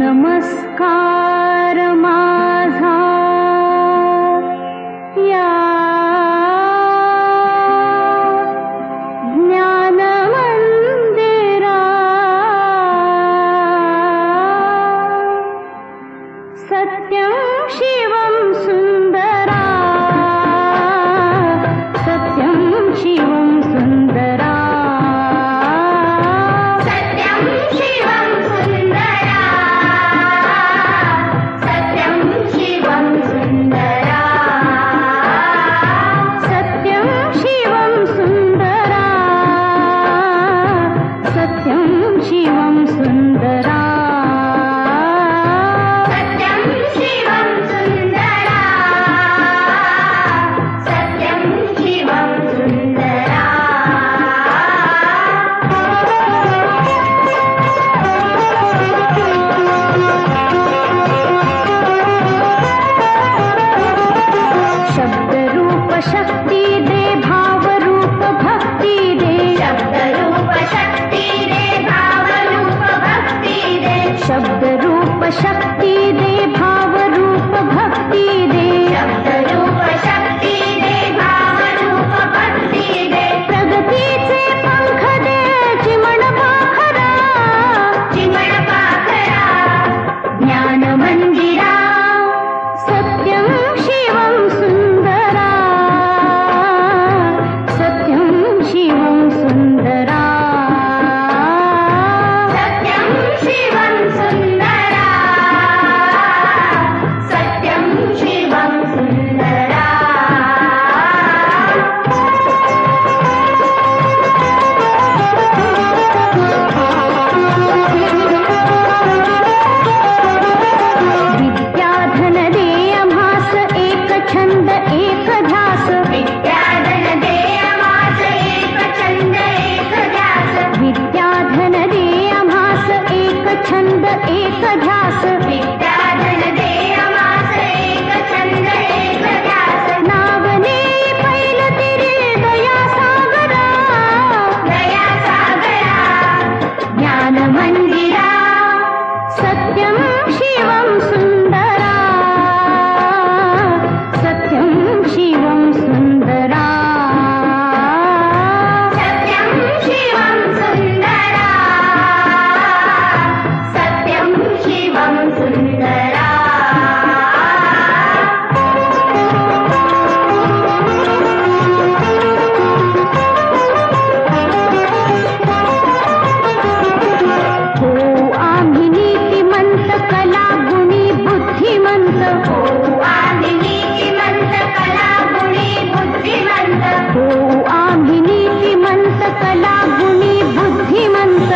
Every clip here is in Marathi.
नमस्कार माझा या ज्ञान मंदिरा सत्यं शिवं सुंदरा सत्यं शिवं सुंदरा सत्यं शिवं सुंदरा सत्यं शिवं सुंदरा सत्यं शिवं सुंदरा सत्यं शिवं सुंदरा सत्यं शिवं सुंदरा सत्यं शिवं सुंदरा शब्द रूप शक्ति दे भाव रूप भक्ति दे शब्द रूप शक्ति दे भाव रूप भक्ति दे शब्द रूप शक्ति दे भाव रूप भक्ति दे शब्द रूप शक्ति दे भाव रूप भक्ति दे प्रगतीचे पंख दे चिमण पाखरा ज्ञान मंदिरा सत्यं शिवं सुंदरा सत्यं शिवं सुंदरा सत्यं शिवं सुंदरा सत्यं शिवं सुंदरा विद्याधन दे आम्हास एक छंद एक ध्यास विद्याधन दे आम्हास एक छंद एक ध्यास विद्याधन दे आम्हास एक छंद एक ध्यास विद्याधन दे आम्हास एक छंद एक ध्यास नावने पैल तिरे दया सागरा ज्ञान मंदिरा सत्यं शिवं सुंदरा सत्यं शिवं सुंदरा सत्यं शिवं सुंदरा सत्यं शिवं सुंदरा हो आम्ही नीतिमंत कला गुणी बुद्धिमंत हो आम्ही नीतिमंत कला गुणी बुद्धिमंत हो आम्ही नीतिमंत कला गुणी बुद्धिमंत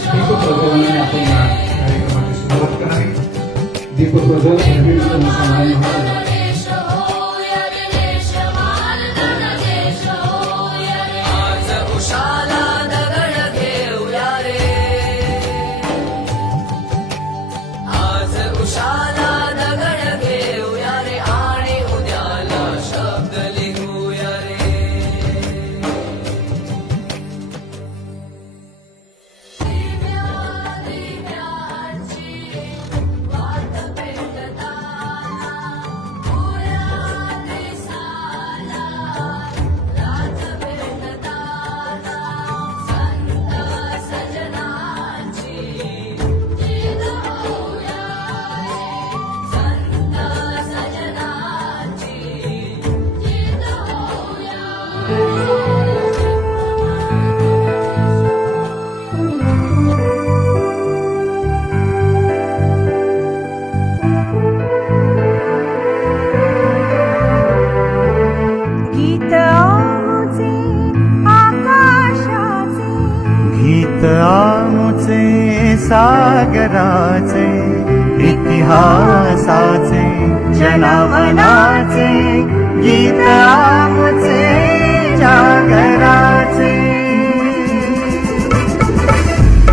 दीपप्रज्वलनाने आपण या कार्यक्रमाची सुरुवात करावी. दीपप्रज्वलन हे सामान्य होतं. सागराचे इतिहासाचे जनमनाचे गीत आमचे जागराचे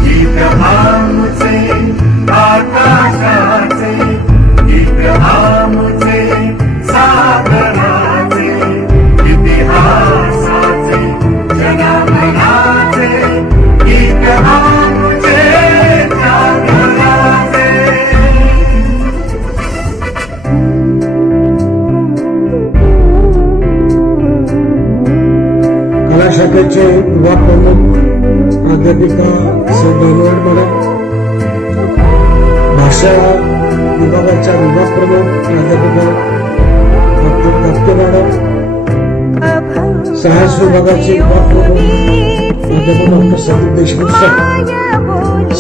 गीत आमचे आकाशाचे गीत आमचे सागराचे इतिहासाचे जनमनाचे गीत आमचे जागराचे कला शाखेचे विभाग प्रमुख प्राध्यापिका सौ दानवड मॅडम, भाषा विभागाच्या विभाग प्रमुख प्राध्यापिका डॉक्टर कापते मॅडम, सायन्स विभागाचे विभाग प्रमुख प्राध्यापक डॉक्टर संदीप देशमुख सर,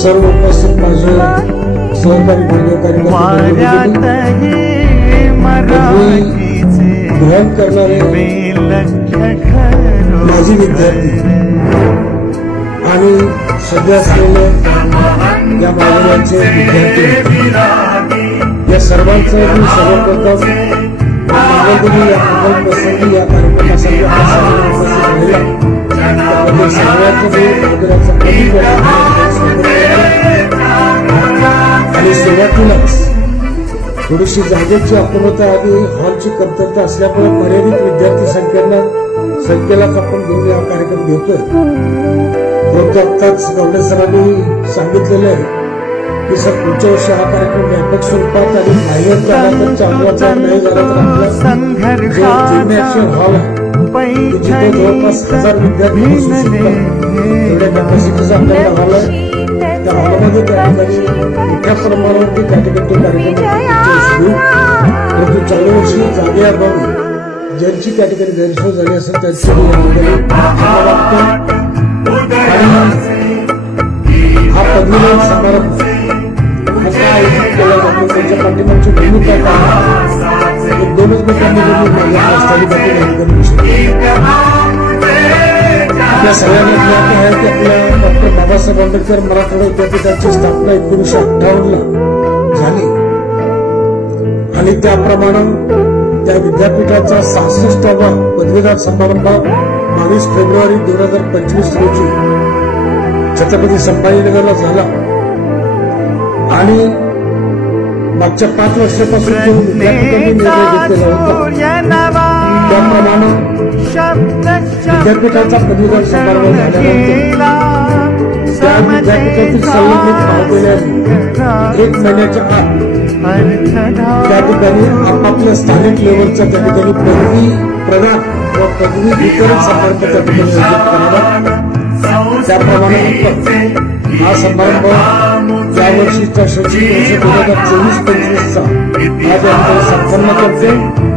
सर्व उपस्थित माझे सहकारी कार्यकारी ग्रहण करणारे माजी विद्यार्थी आणि सध्या असलेले या महाविद्यालयाचे विद्यार्थी या सर्वांचं मी सर्वप्रथम मानवदिनी या प्रकल्प प्रसंगी या कार्यक्रमासाठी त्यामध्ये सगळ्यांचं मी महाविद्यालयाचं कधी आणि सुरुवातीलाच थोडीशी जागेची अपूर्णता आणि हॉलची कमतरता असल्यामुळे मर्यादित विद्यार्थी संख्येलाच आपण घेऊन हा कार्यक्रम घेतोय. परंतु आत्ताच गवडे सरांनी सांगितलेलं आहे की सर पुढच्या वर्षी हा कार्यक्रम व्यापक स्वरूपात आणि बाहेर झाला तर चांगला नाही झाला तर आपला जो जिम्नॅशियम हॉल आहे जिथे जवळपास 1000 विद्यार्थी बसू शकतात एवढ्या कॅपॅसिटीचा आपल्याला हॉल आहे. त्या हॉलमध्ये त्या ठिकाणी मोठ्या प्रमाणावरती त्या ठिकाणी तो कार्यक्रम घेऊ. परंतु चालू वर्षी जागे अभावी ज्यांची त्या ठिकाणी गैरसोय झाली असेल त्यांची वाटतो आणि हा पदवीदान समारंभ असा आयोजित केला जातो. त्यांच्या पाठीमागची भूमिका काय 2च मिनिटांमध्ये मी माझ्या स्थळी आपल्या सगळ्यांना ज्ञात आहे की आपल्या डॉक्टर बाबासाहेब आंबेडकर मराठवाडा विद्यापीठाची स्थापना 1958 झाली आणि त्याप्रमाणे त्या विद्यापीठाचा 66वा पदवीदान समारंभ 22 फेब्रुवारी 2025 रोजी छत्रपती संभाजीनगरला झाला आणि मागच्या 5 वर्षापासून जो विद्यापीठाने निर्णय घेतलेला होता त्याप्रमाणे विद्यापीठाचा पदवीदान समारंभ झाल्यानंतर त्या विद्यापीठातील संलग्नित महाविद्यालयांनी 1 महिन्याच्या आत त्या ठिकाणी आपापल्या स्थानिक लेवलच्या त्या ठिकाणी पदवी प्रदान व पदवी वितरण समारंभ त्या ठिकाणी आयोजित करावा. त्याप्रमाणे हा समारंभ यावर्षीच्या शैक्षणिक वर्ष 2024-25चा आज आम्ही संपन्न करते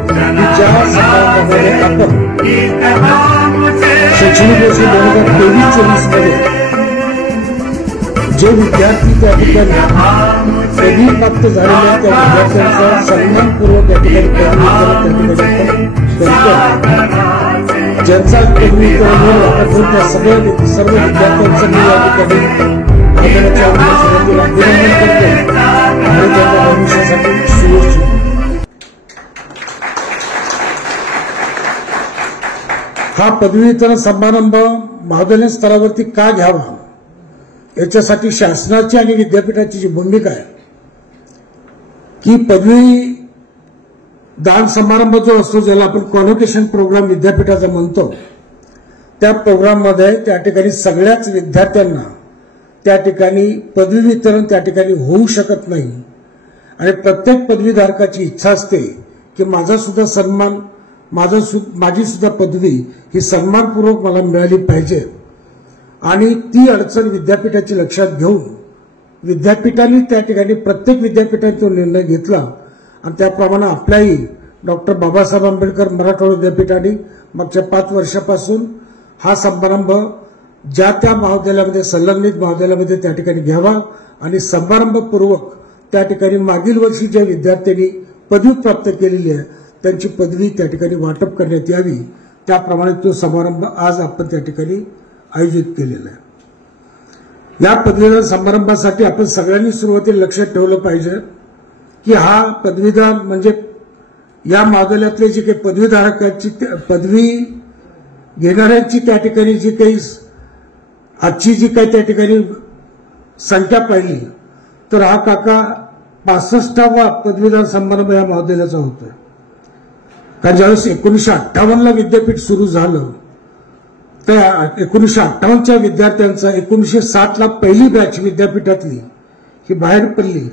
की ज्या समारंभामध्ये आपण शैक्षणिक वर्ष 2023-24 मध्ये जे विद्यार्थी त्या ठिकाणी पदवी प्राप्त झालेल्या त्या विद्यार्थ्यांचा सन्मानपूर्वक या ठिकाणी पदवी त्या ठिकाणी ज्यांचा पदवी वापर त्या सर्व विद्यार्थ्यांचं मी या ठिकाणी अभिनंदन करतो आणि त्यांच्या भविष्यासाठी शुभेच्छा. हा पदवी वितरण समारंभ महाविद्यालयीन स्तरावरती का घ्यावा याच्यासाठी शासनाची आणि विद्यापीठाची जी भूमिका आहे की पदवी दान समारंभ जो असतो ज्याला आपण कॉन्व्होकेशन प्रोग्राम विद्यापीठाचा म्हणतो त्या प्रोग्राममध्ये त्या ठिकाणी सगळ्याच विद्यार्थ्यांना त्या ठिकाणी पदवी वितरण त्या ठिकाणी होऊ शकत नाही आणि प्रत्येक पदवीधारकाची इच्छा असते की माझा सुद्धा सन्मान माझी सुद्धा पदवी ही सन्मानपूर्वक मला मिळाली पाहिजे आणि ती अडचण विद्यापीठाची लक्षात घेऊन विद्यापीठाने त्या ठिकाणी प्रत्येक विद्यापीठाने तो निर्णय घेतला आणि त्याप्रमाणे आपल्याही डॉक्टर बाबासाहेब आंबेडकर मराठवाडा विद्यापीठाने मागच्या 5 वर्षापासून हा समारंभ ज्या त्या महाविद्यालयामध्ये संलग्नित महाविद्यालयामध्ये त्या ठिकाणी घ्यावा आणि समारंभपूर्वक त्या ठिकाणी मागील वर्षी ज्या विद्यार्थ्यांनी पदवी प्राप्त केलेली आहे त्यांची पदवी त्या ठिकाणी वाटप करण्यात यावी. त्याप्रमाणे तो समारंभ आज आपण त्या ठिकाणी आयोजित केलेला आहे. या पदवीदान समारंभासाठी आपण सगळ्यांनी सुरुवातीला लक्षात ठेवलं पाहिजे की हा पदवीदान म्हणजे या महाविद्यालयातले जे काही पदवीधारकांची पदवी घेणाऱ्यांची त्या ठिकाणी जी काही आजची जी काही त्या ठिकाणी संख्या पाहिली तर हा काका 65वा पदवीदान समारंभ या महाविद्यालयाचा होतोय. कारण ज्यावेळेस 1958ला विद्यापीठ सुरू झालं त्या 1958च्या विद्यार्थ्यांचा 1960ला पहिली बॅच विद्यापीठातली ही बाहेर पडली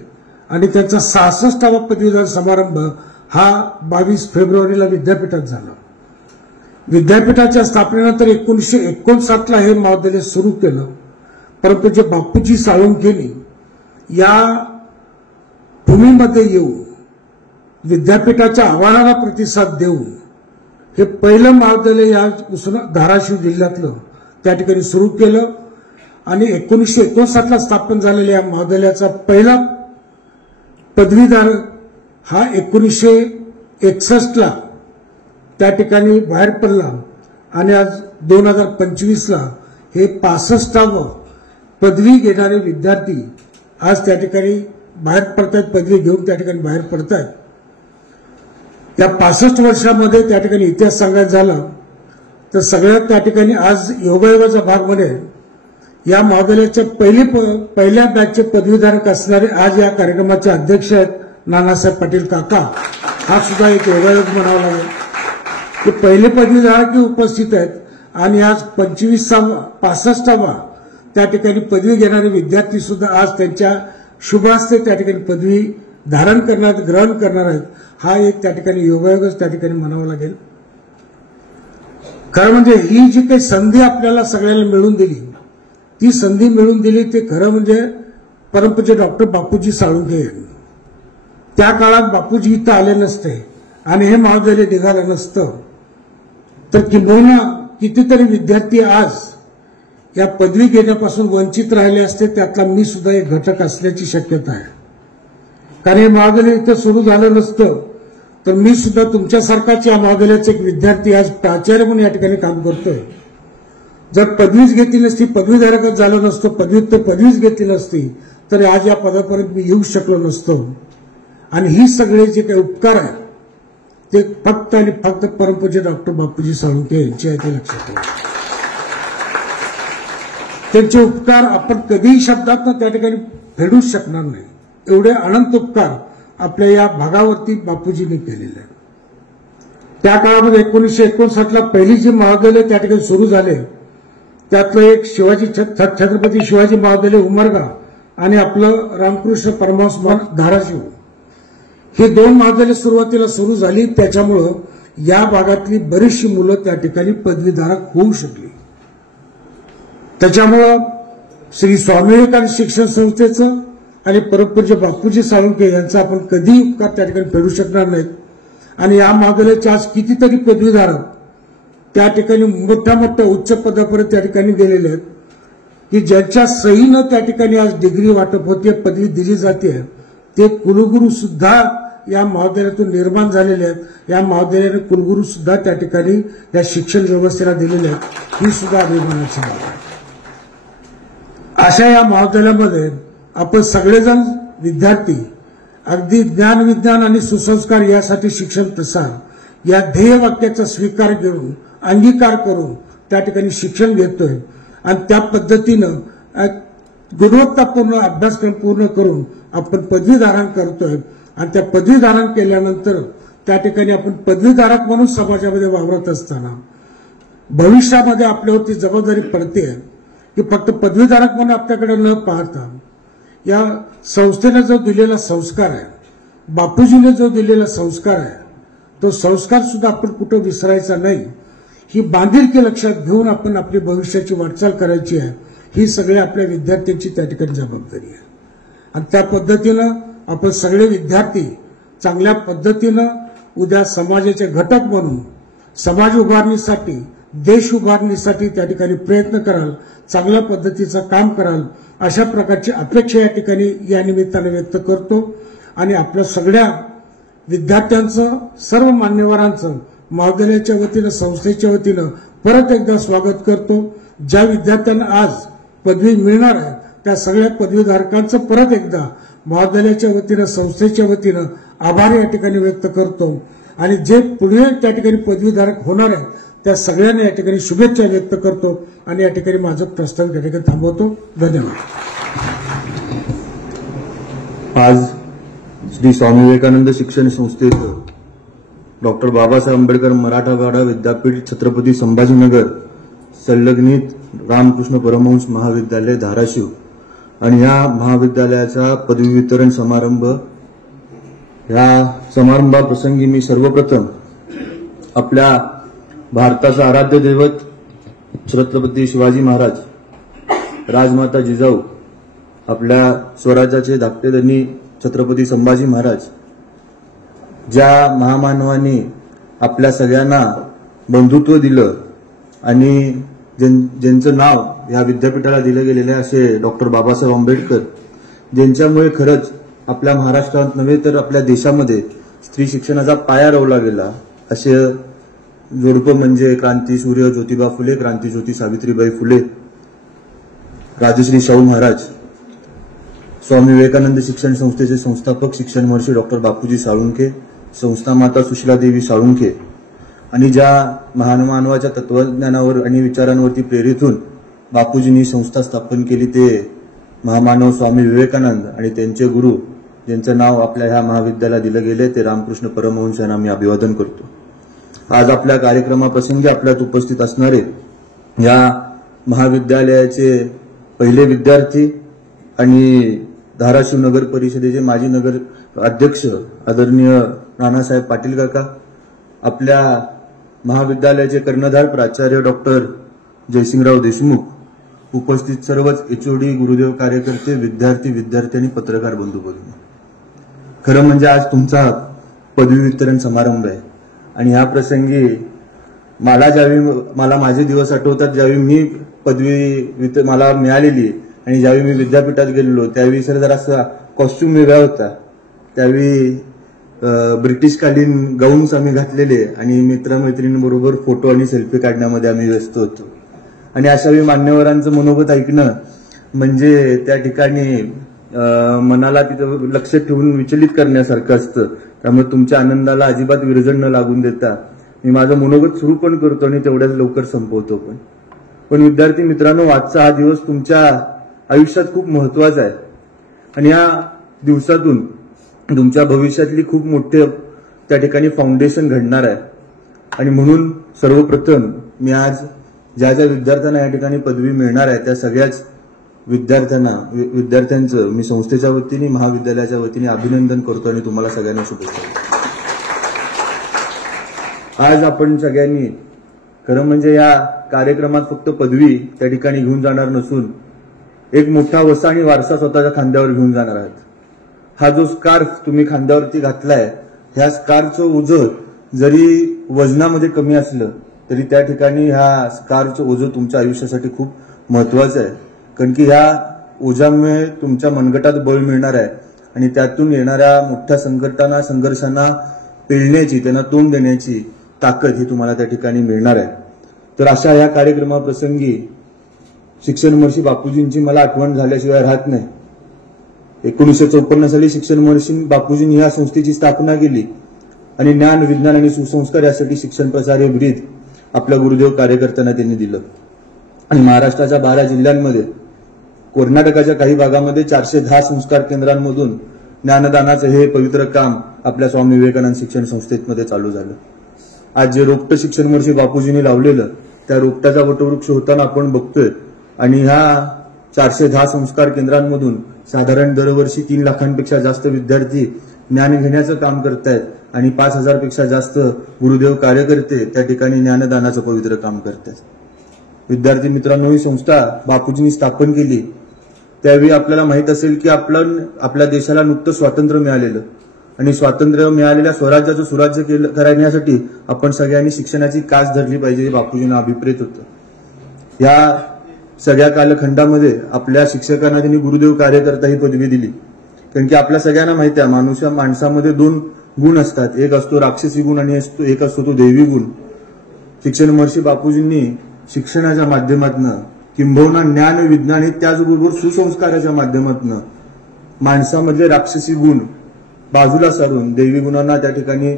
आणि त्यांचा 66वा पदवीदान समारंभ हा 22 फेब्रुवारीला विद्यापीठात झाला. विद्यापीठाच्या स्थापनेनंतर 1959ला हे महाविद्यालय सुरू केलं. परंतु जे बापूजी साळुंखेनी या भूमीमध्ये येऊन विद्यापीठाच्या आव्हानाला प्रतिसाद देऊन हे पहिलं महाविद्यालय या धाराशिव जिल्ह्यातलं त्या ठिकाणी सुरू केलं आणि 1959ला स्थापन झालेल्या या महाविद्यालयाचा पहिला पदवीदार हा 1961ला त्या ठिकाणी बाहेर पडला आणि आज 2025ला हे 65वं पदवी घेणारे विद्यार्थी आज त्या ठिकाणी बाहेर पडतायत, पदवी घेऊन त्या ठिकाणी बाहेर पडतायत. या 65 वर्षामध्ये त्या ठिकाणी इतिहास सांगायचा झाला तर सगळ्यात त्या ठिकाणी आज योगायोगाचा भाग म्हणेल या महाविद्यालयाच्या पहिल्या बॅचचे पदवीधारक असणारे आज या कार्यक्रमाचे अध्यक्ष आहेत नानासाहेब पाटील काका. हा सुद्धा एक योगायोग म्हणावा लागेल की पहिले पदवीधारक उपस्थित आहेत आणि आज 65वा त्या ठिकाणी पदवी घेणारे विद्यार्थी सुद्धा आज त्यांच्या शुभास्ते त्या ठिकाणी पदवी धारण करणार ग्रहण करणार आहेत. हा एक त्या ठिकाणी योगायोगच त्या ठिकाणी म्हणावा लागेल. खरं म्हणजे ही जी काही संधी आपल्याला सगळ्यांना मिळून दिली ती संधी मिळून दिली ते खरं म्हणजे परमपूज्य डॉक्टर बापूजी साळुंखे यांनी. त्या काळात बापूजी इथं आले नसते आणि हे महाविद्यालय निघालं नसतं तर किंबहुना कितीतरी विद्यार्थी आज या पदवी घेण्यापासून वंचित राहिले असते. त्यातला मी सुद्धा एक घटक असल्याची शक्यता आहे. कारण हे महाविद्यालय इथं सुरू झालं नसतं तर मी सुद्धा तुमच्यासारखाच या महाविद्यालयाचा एक विद्यार्थी आज प्राचार्य म्हणून या ठिकाणी काम करतोय. जर पदवीच घेतली नसती, पदवीधारकच झालो नसतो, पदवीच घेतली नसती तर आज या पदापर्यंत मी येऊ शकलो नसतो. आणि ही सगळे जे काही उपकार आहेत ते फक्त आणि फक्त परमपूज्य डॉक्टर बापूजी साळुंखे यांचे आहे ते लक्षात ठेवा. त्यांचे उपकार आपण कधीही शब्दात त्या ठिकाणी फेडूच शकणार नाही. एवढे अनंत उपकार आपल्या या भागावरती बापूजींनी केलेले आहेत. त्या काळामध्ये 1959ला पहिली जी महाविद्यालय त्या ठिकाणी सुरू झाले त्यातलं एक छत्रपती शिवाजी महाविद्यालय उमरगा आणि आपलं रामकृष्ण परमहंस धाराशिव ही दोन महाविद्यालय सुरुवातीला सुरू झाली. त्याच्यामुळं या भागातली बरीचशी मुलं त्या ठिकाणी पदवीधारक होऊ शकली. त्याच्यामुळं श्री स्वामी विवेकानंद शिक्षण संस्थेचं आणि परमपूज्य बापूजी साळुंखे यांचा आपण कधीही उपकार त्या ठिकाणी फेडू शकणार नाहीत. आणि या महाविद्यालयाचे आज कितीतरी पदवीधारक त्या ठिकाणी मोठ्या उच्च पदापर्यंत त्या ठिकाणी गेलेले आहेत की ज्यांच्या सहीनं त्या ठिकाणी आज डिग्री वाटप होते, पदवी दिली जाते. ते कुलगुरू सुद्धा या महाविद्यालयातून निर्माण झालेले आहेत. या महाविद्यालयाने कुलगुरू सुद्धा त्या ठिकाणी या शिक्षण व्यवस्थेला दिलेले आहेत. ही सुद्धा अभिमानाची बाब आहे. अशा या महाविद्यालयामध्ये आपण सगळेजण विद्यार्थी अगदी ज्ञान विज्ञान आणि सुसंस्कार यासाठी शिक्षण प्रसार या ध्येय वाक्याचा स्वीकार घेऊन अंगीकार करून त्या ठिकाणी शिक्षण घेतोय आणि त्या पद्धतीनं गुणवत्तापूर्ण अभ्यासक्रम पूर्ण करून आपण पदवी धारण करतोय. आणि त्या पदवी धारण केल्यानंतर त्या ठिकाणी आपण पदवीधारक म्हणून समाजामध्ये वावरत असताना भविष्यामध्ये आपल्यावरती जबाबदारी पडते की फक्त पदवीधारक म्हणून आपल्याकडे न पाहता या संस्थेने जो दिलेला संस्कार आहे, बापूजीने जो दिलेला संस्कार आहे, तो संस्कार सुद्धा आपण कुठं विसरायचा नाही. ही बांधिलकी लक्षात घेऊन आपण आपली भविष्याची वाटचाल करायची आहे. ही सगळ्या आपल्या विद्यार्थ्यांची त्या ठिकाणी जबाबदारी आहे. आणि त्या पद्धतीनं आपण सगळे विद्यार्थी चांगल्या पद्धतीनं उद्या समाजाचे घटक म्हणून समाज उभारणीसाठी, देश उभारणीसाठी त्या ठिकाणी प्रयत्न कराल, चांगल्या पद्धतीचं काम कराल अशा प्रकारची अपेक्षा या ठिकाणी या निमित्ताने व्यक्त करतो. आणि आपल्या सगळ्या विद्यार्थ्यांचं, सर्व मान्यवरांचं महाविद्यालयाच्या वतीनं, संस्थेच्या वतीनं परत एकदा स्वागत करतो. ज्या विद्यार्थ्यांना आज पदवी मिळणार आहे त्या सगळ्या पदवीधारकांचं परत एकदा महाविद्यालयाच्या वतीनं संस्थेच्या वतीनं आभार या ठिकाणी व्यक्त करतो आणि जे पुढे त्या ठिकाणी पदवीधारक होणार आहेत त्या सगळ्यांना या ठिकाणी शुभेच्छा व्यक्त करतो आणि या ठिकाणी माझं प्रस्ताव त्या ठिकाणी थांबवतो. धन्यवाद. आज श्री स्वामी विवेकानंद शिक्षण संस्थेत डॉक्टर बाबासाहेब आंबेडकर मराठवाडा विद्यापीठ छत्रपती संभाजीनगर संलग्नित रामकृष्ण परमहंस महाविद्यालय धाराशिव आणि या महाविद्यालयाचा पदवी वितरण समारंभ. या समारंभाप्रसंगी मी सर्वप्रथम आपल्या भारताचा आराध्य दैवत छत्रपती शिवाजी महाराज, राजमाता जिजाऊ, आपल्या स्वराज्याचे धाकटे धनी छत्रपती संभाजी महाराज, ज्या महामानवांनी आपल्या सगळ्यांना बंधुत्व दिलं आणि ज्यांचं नाव या विद्यापीठाला दिलं गेलेलं आहे असे डॉक्टर बाबासाहेब आंबेडकर, ज्यांच्यामुळे खरंच आपल्या महाराष्ट्रात नव्हे तर आपल्या देशामध्ये स्त्री शिक्षणाचा पाया रोवला गेला असे जोडपं म्हणजे क्रांतीसूर्य ज्योतिबा फुले, क्रांतीज्योती सावित्रीबाई फुले, राजश्री शाहू महाराज, स्वामी विवेकानंद शिक्षण संस्थेचे संस्थापक शिक्षण महर्षी डॉक्टर बापूजी साळुंखे, संस्था माता सुशीलादेवी साळुंखे आणि ज्या महामानवाच्या तत्वज्ञानावर आणि विचारांवरती प्रेरित होऊन बापूजींनी संस्था स्थापन केली ते महामानव स्वामी विवेकानंद आणि त्यांचे गुरु ज्यांचं नाव आपल्या ह्या महाविद्यालयाला दिलं गेले ते रामकृष्ण परमहंस यांना मी अभिवादन करतो. आज आपल्या कार्यक्रमाप्रसंगी आपल्यात उपस्थित असणारे या महाविद्यालयाचे पहिले विद्यार्थी आणि धाराशिव नगर परिषदेचे माजी नगर अध्यक्ष आदरणीय नानासाहेब पाटील काका, आपल्या महाविद्यालयाचे कर्णधार प्राचार्य डॉक्टर जयसिंगराव देशमुख, उपस्थित सर्वच एचओडी, गुरुदेव कार्यकर्ते, विद्यार्थी आणि पत्रकार बंधू भगिनी. खरं म्हणजे आज तुमचा पदवी वितरण समारंभ आहे आणि या प्रसंगी मला माझे दिवस आठवतात ज्यावेळी मी पदवी मला मिळालेली आणि ज्यावेळी मी विद्यापीठात गेलेलो त्यावेळी सर जरासा कॉस्ट्युम वेगळा होता. त्यावेळी ब्रिटिशकालीन गाऊन्स आम्ही घातलेले आणि मित्रमैत्रिणींबरोबर फोटो आणि सेल्फी काढण्यामध्ये आम्ही व्यस्त होतो आणि अशावेळी मान्यवरांचं मनोगत ऐकणं म्हणजे त्या ठिकाणी मनाला तिथं लक्ष ठेवून विचलित करण्यासारखं असतं. त्यामुळे तुमच्या आनंदाला अजिबात विरजण न लागून देता मी माझं मनोगत सुरू पण करतो आणि तेवढ्याच लवकर संपवतो पण विद्यार्थी मित्रांनो, आजचा हा दिवस तुमच्या आयुष्यात खूप महत्वाचा आहे आणि या दिवसातून तुमच्या भविष्यातली खूप मोठे त्या ठिकाणी फाउंडेशन घडणार आहे आणि म्हणून सर्वप्रथम मी आज ज्या ज्या विद्यार्थ्यांना या ठिकाणी पदवी मिळणार आहे त्या सगळ्याच विद्यार्थ्यांचं मी संस्थेच्या वतीने महाविद्यालयाच्या वतीने अभिनंदन करतो आणि तुम्हाला सगळ्यांना शुभेच्छा. आज आपण सगळ्यांनी खरं म्हणजे या कार्यक्रमात फक्त पदवी त्या ठिकाणी घेऊन जाणार नसून एक मोठा वसा आणि वारसा स्वतःच्या खांद्यावर घेऊन जाणार आहात. हा जो स्कार्फ तुम्ही खांद्यावरती घातलाय ह्या स्कार्फचं ओझं जरी वजनामध्ये कमी असलं तरी त्या ठिकाणी ह्या स्कार्फचं ओझं तुमच्या आयुष्यासाठी खूप महत्वाचं आहे. कारण की ह्या ओझ्यामुळे तुमच्या मनगटात बळ मिळणार आहे आणि त्यातून येणाऱ्या मोठ्या संकटांना संघर्षांना पेलण्याची त्यांना तोंड देण्याची ताकद ही तुम्हाला त्या ठिकाणी मिळणार आहे. तर अशा या कार्यक्रमाप्रसंगी शिक्षण महर्षी बापूजींची मला आठवण झाल्याशिवाय राहत नाही. 1954 साली शिक्षण महर्षी बापूजींनी या संस्थेची स्थापना केली आणि ज्ञान, विज्ञान आणि सुसंस्कार यासाठी शिक्षण प्रसार हे ब्रीद आपल्या गुरुदेव कार्यकर्त्यांना त्यांनी दिलं आणि महाराष्ट्राच्या 12 जिल्ह्यांमध्ये, कर्नाटकाच्या काही भागामध्ये 410 संस्कार केंद्रांमधून ज्ञानदानाचं हे पवित्र काम आपल्या स्वामी विवेकानंद शिक्षण संस्थेमध्ये चालू झालं. आज जे रोपटं शिक्षण महर्षी बापूजींनी लावलेलं त्या रोपट्याचा वटवृक्ष होताना आपण बघतोय आणि ह्या 410 संस्कार केंद्रांमधून साधारण दरवर्षी 3 लाखांपेक्षा जास्त विद्यार्थी ज्ञान घेण्याचं काम करतायत आणि 5,000 पेक्षा जास्त गुरुदेव कार्यकर्ते त्या ठिकाणी ज्ञानदानाचं पवित्र काम करतात. विद्यार्थी मित्रांनो, ही संस्था बापूजींनी स्थापन केली त्यावेळी आपल्याला माहित असेल की आपल्या देशाला नुकतं स्वातंत्र्य मिळालेलं आणि स्वातंत्र्य मिळालेल्या स्वराज्याचं सुराज्य करण्यासाठी आपण सगळ्यांनी शिक्षणाची कास धरली पाहिजे हे बापूजींना अभिप्रेत होतं. या सगळ्या कालखंडामध्ये आपल्या शिक्षकांना त्यांनी गुरुदेव कार्यकर्ता ही पदवी दिली. कारण की आपल्या सगळ्यांना माहिती आहे माणसामध्ये 2 गुण असतात, एक असतो राक्षसी गुण आणि एक असतो तो दैवी गुण. शिक्षण महर्षी बापूजींनी शिक्षणाच्या माध्यमातून किंबहुना ज्ञान, विज्ञान हे त्याचबरोबर सुसंस्काराच्या माध्यमातून माणसामधले राक्षसी गुण बाजूला सारून दैवी गुणांना त्या ठिकाणी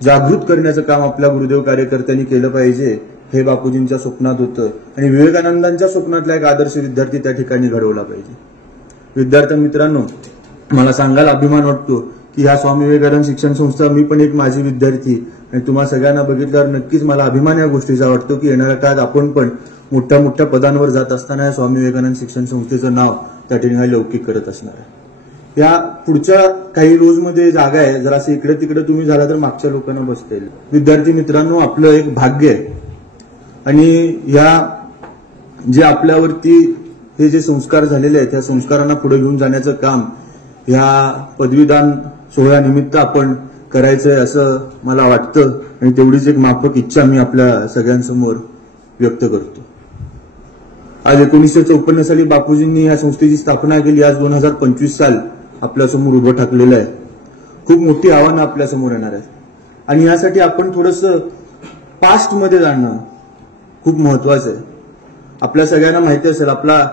जागृत करण्याचं काम आपल्या गुरुदेव कार्यकर्त्यांनी केलं पाहिजे, हे बापूजींच्या स्वप्नात होतं. आणि विवेकानंदांच्या स्वप्नातला एक आदर्श विद्यार्थी त्या ठिकाणी घडवला पाहिजे. विद्यार्थी मित्रांनो, मला सांगायला अभिमान वाटतो की ह्या स्वामी विवेकानंद शिक्षण संस्था, मी पण एक माझी विद्यार्थी, आणि तुम्हा सगळ्यांना बघितल्यावर नक्कीच मला अभिमान या गोष्टीचा वाटतो की येणाऱ्या काळात आपण पण मोठ्या मोठ्या पदांवर जात असताना या स्वामी विवेकानंद शिक्षण संस्थेचं नाव त्या ठिकाणी लौकिक करत असणार आहे. या पुढच्या काही रोजमध्ये जागा आहे, जर असं इकडे तिकडे तुम्ही झाला तर मागच्या लोकांना बसता येईल. विद्यार्थी मित्रांनो, आपलं एक भाग्य आहे, आणि या जे आपल्यावरती हे जे संस्कार झालेले आहेत त्या संस्कारांना पुढे घेऊन जाण्याचं काम या पदवीदान सोहळ्यानिमित्त आपण करायचंय असं मला वाटतं, आणि तेवढीच एक माफक इच्छा मी आपल्या सगळ्यांसमोर व्यक्त करतो. आज 1954 साली बापूजींनी या संस्थेची स्थापना केली. आज 2025 साल आपल्यासमोर उभं ठाकलेलं आहे. खूप मोठी आव्हानं आपल्यासमोर येणार आहेत, आणि यासाठी आपण थोडंसं पास्टमध्ये जाणं खूप महत्वाचं आहे. आपल्या सगळ्यांना माहिती असेल, आपला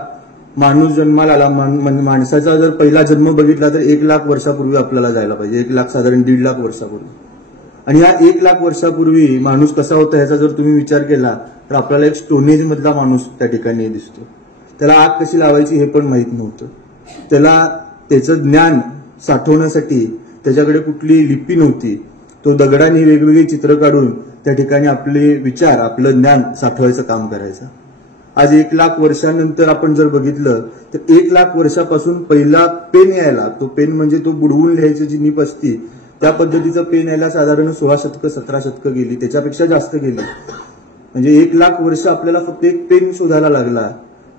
माणूस जन्माला आला, माणसाचा जर पहिला जन्म बघितला तर 1 लाख वर्षापूर्वी आपल्याला जायला पाहिजे. 1 लाख, साधारण 1.5 लाख वर्षापूर्वी. आणि या 1 लाख वर्षापूर्वी माणूस कसा होता ह्याचा जर तुम्ही विचार केला तर आपल्याला एक स्टोनेज मधला माणूस त्या ठिकाणी दिसतो. त्याला आग कशी लावायची हे पण माहीत नव्हतं. त्याला त्याचं ज्ञान साठवण्यासाठी त्याच्याकडे कुठली लिपी नव्हती. तो दगडांनी वेगवेगळी चित्र काढून त्या ठिकाणी आपले विचार, आपलं ज्ञान साठवायचं काम करायचं. आज 1 लाख वर्षानंतर आपण जर बघितलं तर 1 लाख वर्षापासून पहिला पेन यायला, तो पेन म्हणजे तो बुडवून लिहायची जी नीप असती त्या पद्धतीचं पेन यायला साधारण 16 शतकं 17 शतकं गेली, त्याच्यापेक्षा जास्त गेली. म्हणजे 1 लाख वर्ष आपल्याला फक्त एक पेन शोधायला लागला.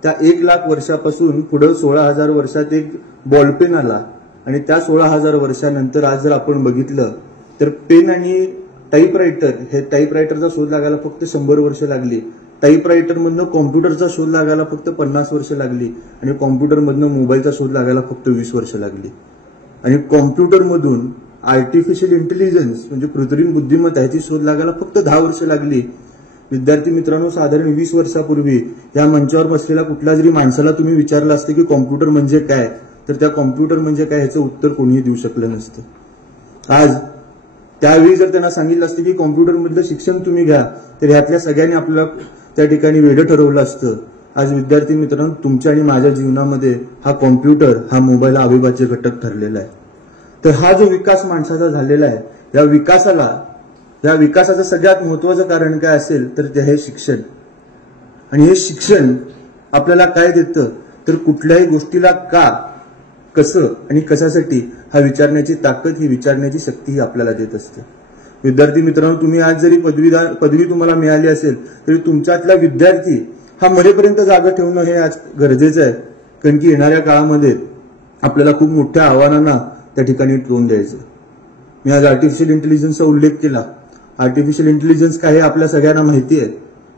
त्या 1 लाख वर्षापासून पुढे 16,000 वर्षात एक बॉलपेन आला, आणि त्या 16,000 वर्षानंतर आज जर आपण बघितलं तर पेन आणि टाईपरायटर, हे टाईपरायटरचा शोध लागायला फक्त 100 वर्ष लागली. टाईपरायटरमधनं कॉम्प्युटरचा शोध लागायला फक्त 50 वर्ष लागली, आणि कॉम्प्युटरमधनं मोबाईलचा शोध लागायला फक्त 20 वर्ष लागली. आणि कॉम्प्युटरमधून आर्टिफिशियल इंटेलिजन्स म्हणजे कृत्रिम बुद्धिमत्ता ह्याची शोध लागायला फक्त 10 वर्ष लागली. विद्यार्थी मित्रांनो, साधारण 20 वर्षापूर्वी या मंचावर बसलेल्या कुठल्या जरी माणसाला तुम्ही विचारलं असतं की कॉम्प्युटर म्हणजे काय, तर त्या कॉम्प्युटर म्हणजे काय ह्याचं उत्तर कोणीही देऊ शकलं नसतं. आज त्यावेळी जर त्यांना सांगितलं असतं की कॉम्प्युटरमधलं शिक्षण तुम्ही घ्या, तर ह्यातल्या सगळ्यांनी आपल्याला त्या ठिकाणी वेडं ठरवलं असतं. आज विद्यार्थी मित्रांनो, तुमच्या आणि माझ्या जीवनामध्ये हा कॉम्प्युटर, हा मोबाईल हा अविभाज्य घटक ठरलेला आहे. तर हा जो विकास माणसाचा झालेला आहे, या विकासाचं सगळ्यात महत्वाचं कारण काय असेल तर ते आहे शिक्षण. आणि हे शिक्षण आपल्याला काय देतं तर कुठल्याही गोष्टीला का, कसं आणि कशासाठी हा विचारण्याची ताकद, ही विचारण्याची शक्ती ही आपल्याला देत असते. विद्यार्थी मित्रांनो, तुम्ही आज जरी पदवी तुम्हाला मिळाली असेल तरी तुमच्यातला विद्यार्थी हा मरेपर्यंत जागा ठेवणं हे आज गरजेचं आहे. कारण की येणाऱ्या काळामध्ये आपल्याला खूप मोठ्या आव्हानांना त्या ठिकाणी तोंड द्यायचं. मी आज आर्टिफिशियल इंटेलिजन्सचा उल्लेख केला. आर्टिफिशियल इंटेलिजन्स काय हे आपल्या सगळ्यांना माहिती आहे.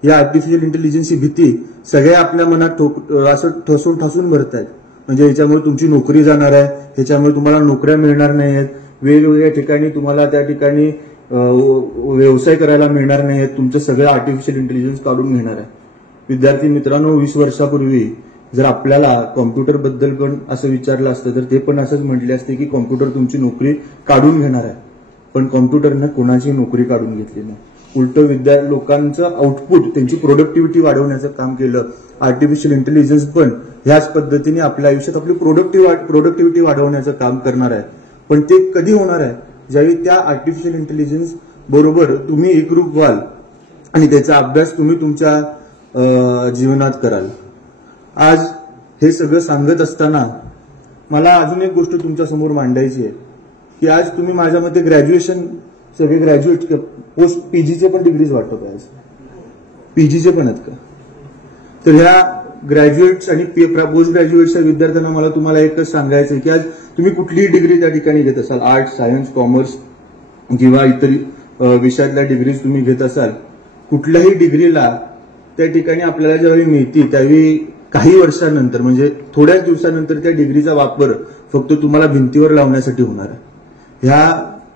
या आर्टिफिशियल इंटेलिजन्सची भीती सगळ्या आपल्या मनात असं ठसून ठासून भरत आहेत. म्हणजे याच्यामुळे तुमची नोकरी जाणार आहे, ह्याच्यामुळे तुम्हाला नोकऱ्या मिळणार नाही आहेत, वेगवेगळ्या ठिकाणी तुम्हाला त्या ठिकाणी व्यवसाय करायला मिळणार नाही आहेत, तुमचं सगळं आर्टिफिशियल इंटेलिजन्स काढून घेणार आहे. विद्यार्थी मित्रांनो, 20 वर्षापूर्वी जर आपल्याला कॉम्प्युटरबद्दल पण असं विचारलं असतं तर ते पण असंच म्हटले असते की कॉम्प्युटर तुमची नोकरी काढून घेणार आहे. पण कॉम्प्युटरनं कोणाची नोकरी काढून घेतली नाही. उलट लोकांचं आउटपुट, त्यांची प्रोडक्टिव्हिटी वाढवण्याचं काम केलं. आर्टिफिशियल इंटेलिजन्स पण ह्याच पद्धतीने आपल्या आयुष्यात आपली प्रोडक्टिव्हिटी वाढवण्याचं काम करणार आहे. पण ते कधी होणार आहे? ज्यावेळी त्या आर्टिफिशियल इंटेलिजन्स बरोबर तुम्ही एकरूप व्हाल आणि त्याचा अभ्यास तुम्ही तुमच्या जीवनात कराल. आज हे सगळं सांगत असताना मला अजून एक गोष्ट तुमच्या समोर मांडायची आहे की आज तुम्ही माझ्या मते ग्रॅज्युएशन, सगळे ग्रॅज्युएट, पोस्ट पीजीचे पण डिग्रीज वाटत आहे. आज पीजीचे पण आहेत का? तर ह्या ग्रॅज्युएट्स आणि पोस्ट ग्रॅज्युएट्सच्या विद्यार्थ्यांना मला तुम्हाला एकच सांगायचं आहे की आज तुम्ही कुठलीही डिग्री त्या ठिकाणी घेत असाल, आर्ट्स, सायन्स, कॉमर्स किंवा इतर विषयातल्या डिग्रीज तुम्ही घेत असाल, कुठल्याही डिग्रीला त्या ठिकाणी आपल्याला ज्यावेळी मिळते त्यावेळी काही वर्षांनंतर म्हणजे थोड्याच दिवसानंतर त्या डिग्रीचा वापर फक्त तुम्हाला भिंतीवर लावण्यासाठी होणार आहे. ह्या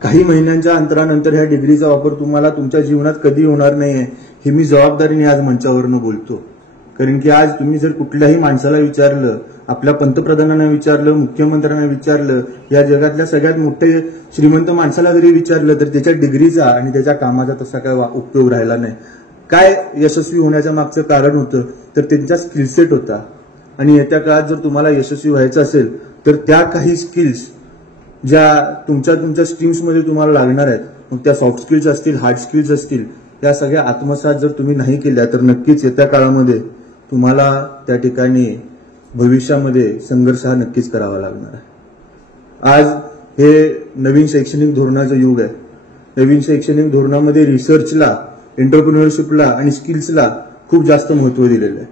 काही महिन्यांच्या अंतरानंतर ह्या डिग्रीचा वापर तुम्हाला तुमच्या जीवनात कधी होणार नाहीये हे मी जबाबदारीने आज मंचावरनं बोलतो. कारण की आज तुम्ही जर कुठल्याही माणसाला विचारलं, आपल्या पंतप्रधानांना विचारलं, मुख्यमंत्र्यांना विचारलं, या जगातल्या सगळ्यात मोठे श्रीमंत माणसाला जरी विचारलं तर त्याच्या डिग्रीचा आणि त्याच्या कामाचा तसा काय उपयोग राहिला नाही. काय यशस्वी होण्याच्या मागचं कारण होतं तर त्यांचा स्किलसेट होता. आणि येत्या काळात जर तुम्हाला यशस्वी व्हायचं असेल तर त्या काही स्किल्स ज्या तुमच्या स्ट्रीम्समध्ये तुम्हाला लागणार आहेत, मग त्या सॉफ्ट स्किल्स असतील, हार्ड स्किल्स असतील, या सगळ्या आत्मसात जर तुम्ही नाही केल्या तर नक्कीच येत्या काळामध्ये तुम्हाला त्या ठिकाणी भविष्यामध्ये संघर्ष हा नक्कीच करावा लागणार आहे. आज हे नवीन शैक्षणिक धोरणाचं युग आहे. नवीन शैक्षणिक धोरणामध्ये रिसर्चला, एंटरप्रिन्युअरशिपला आणि स्किल्सला खूप जास्त महत्व दिलेलं आहे.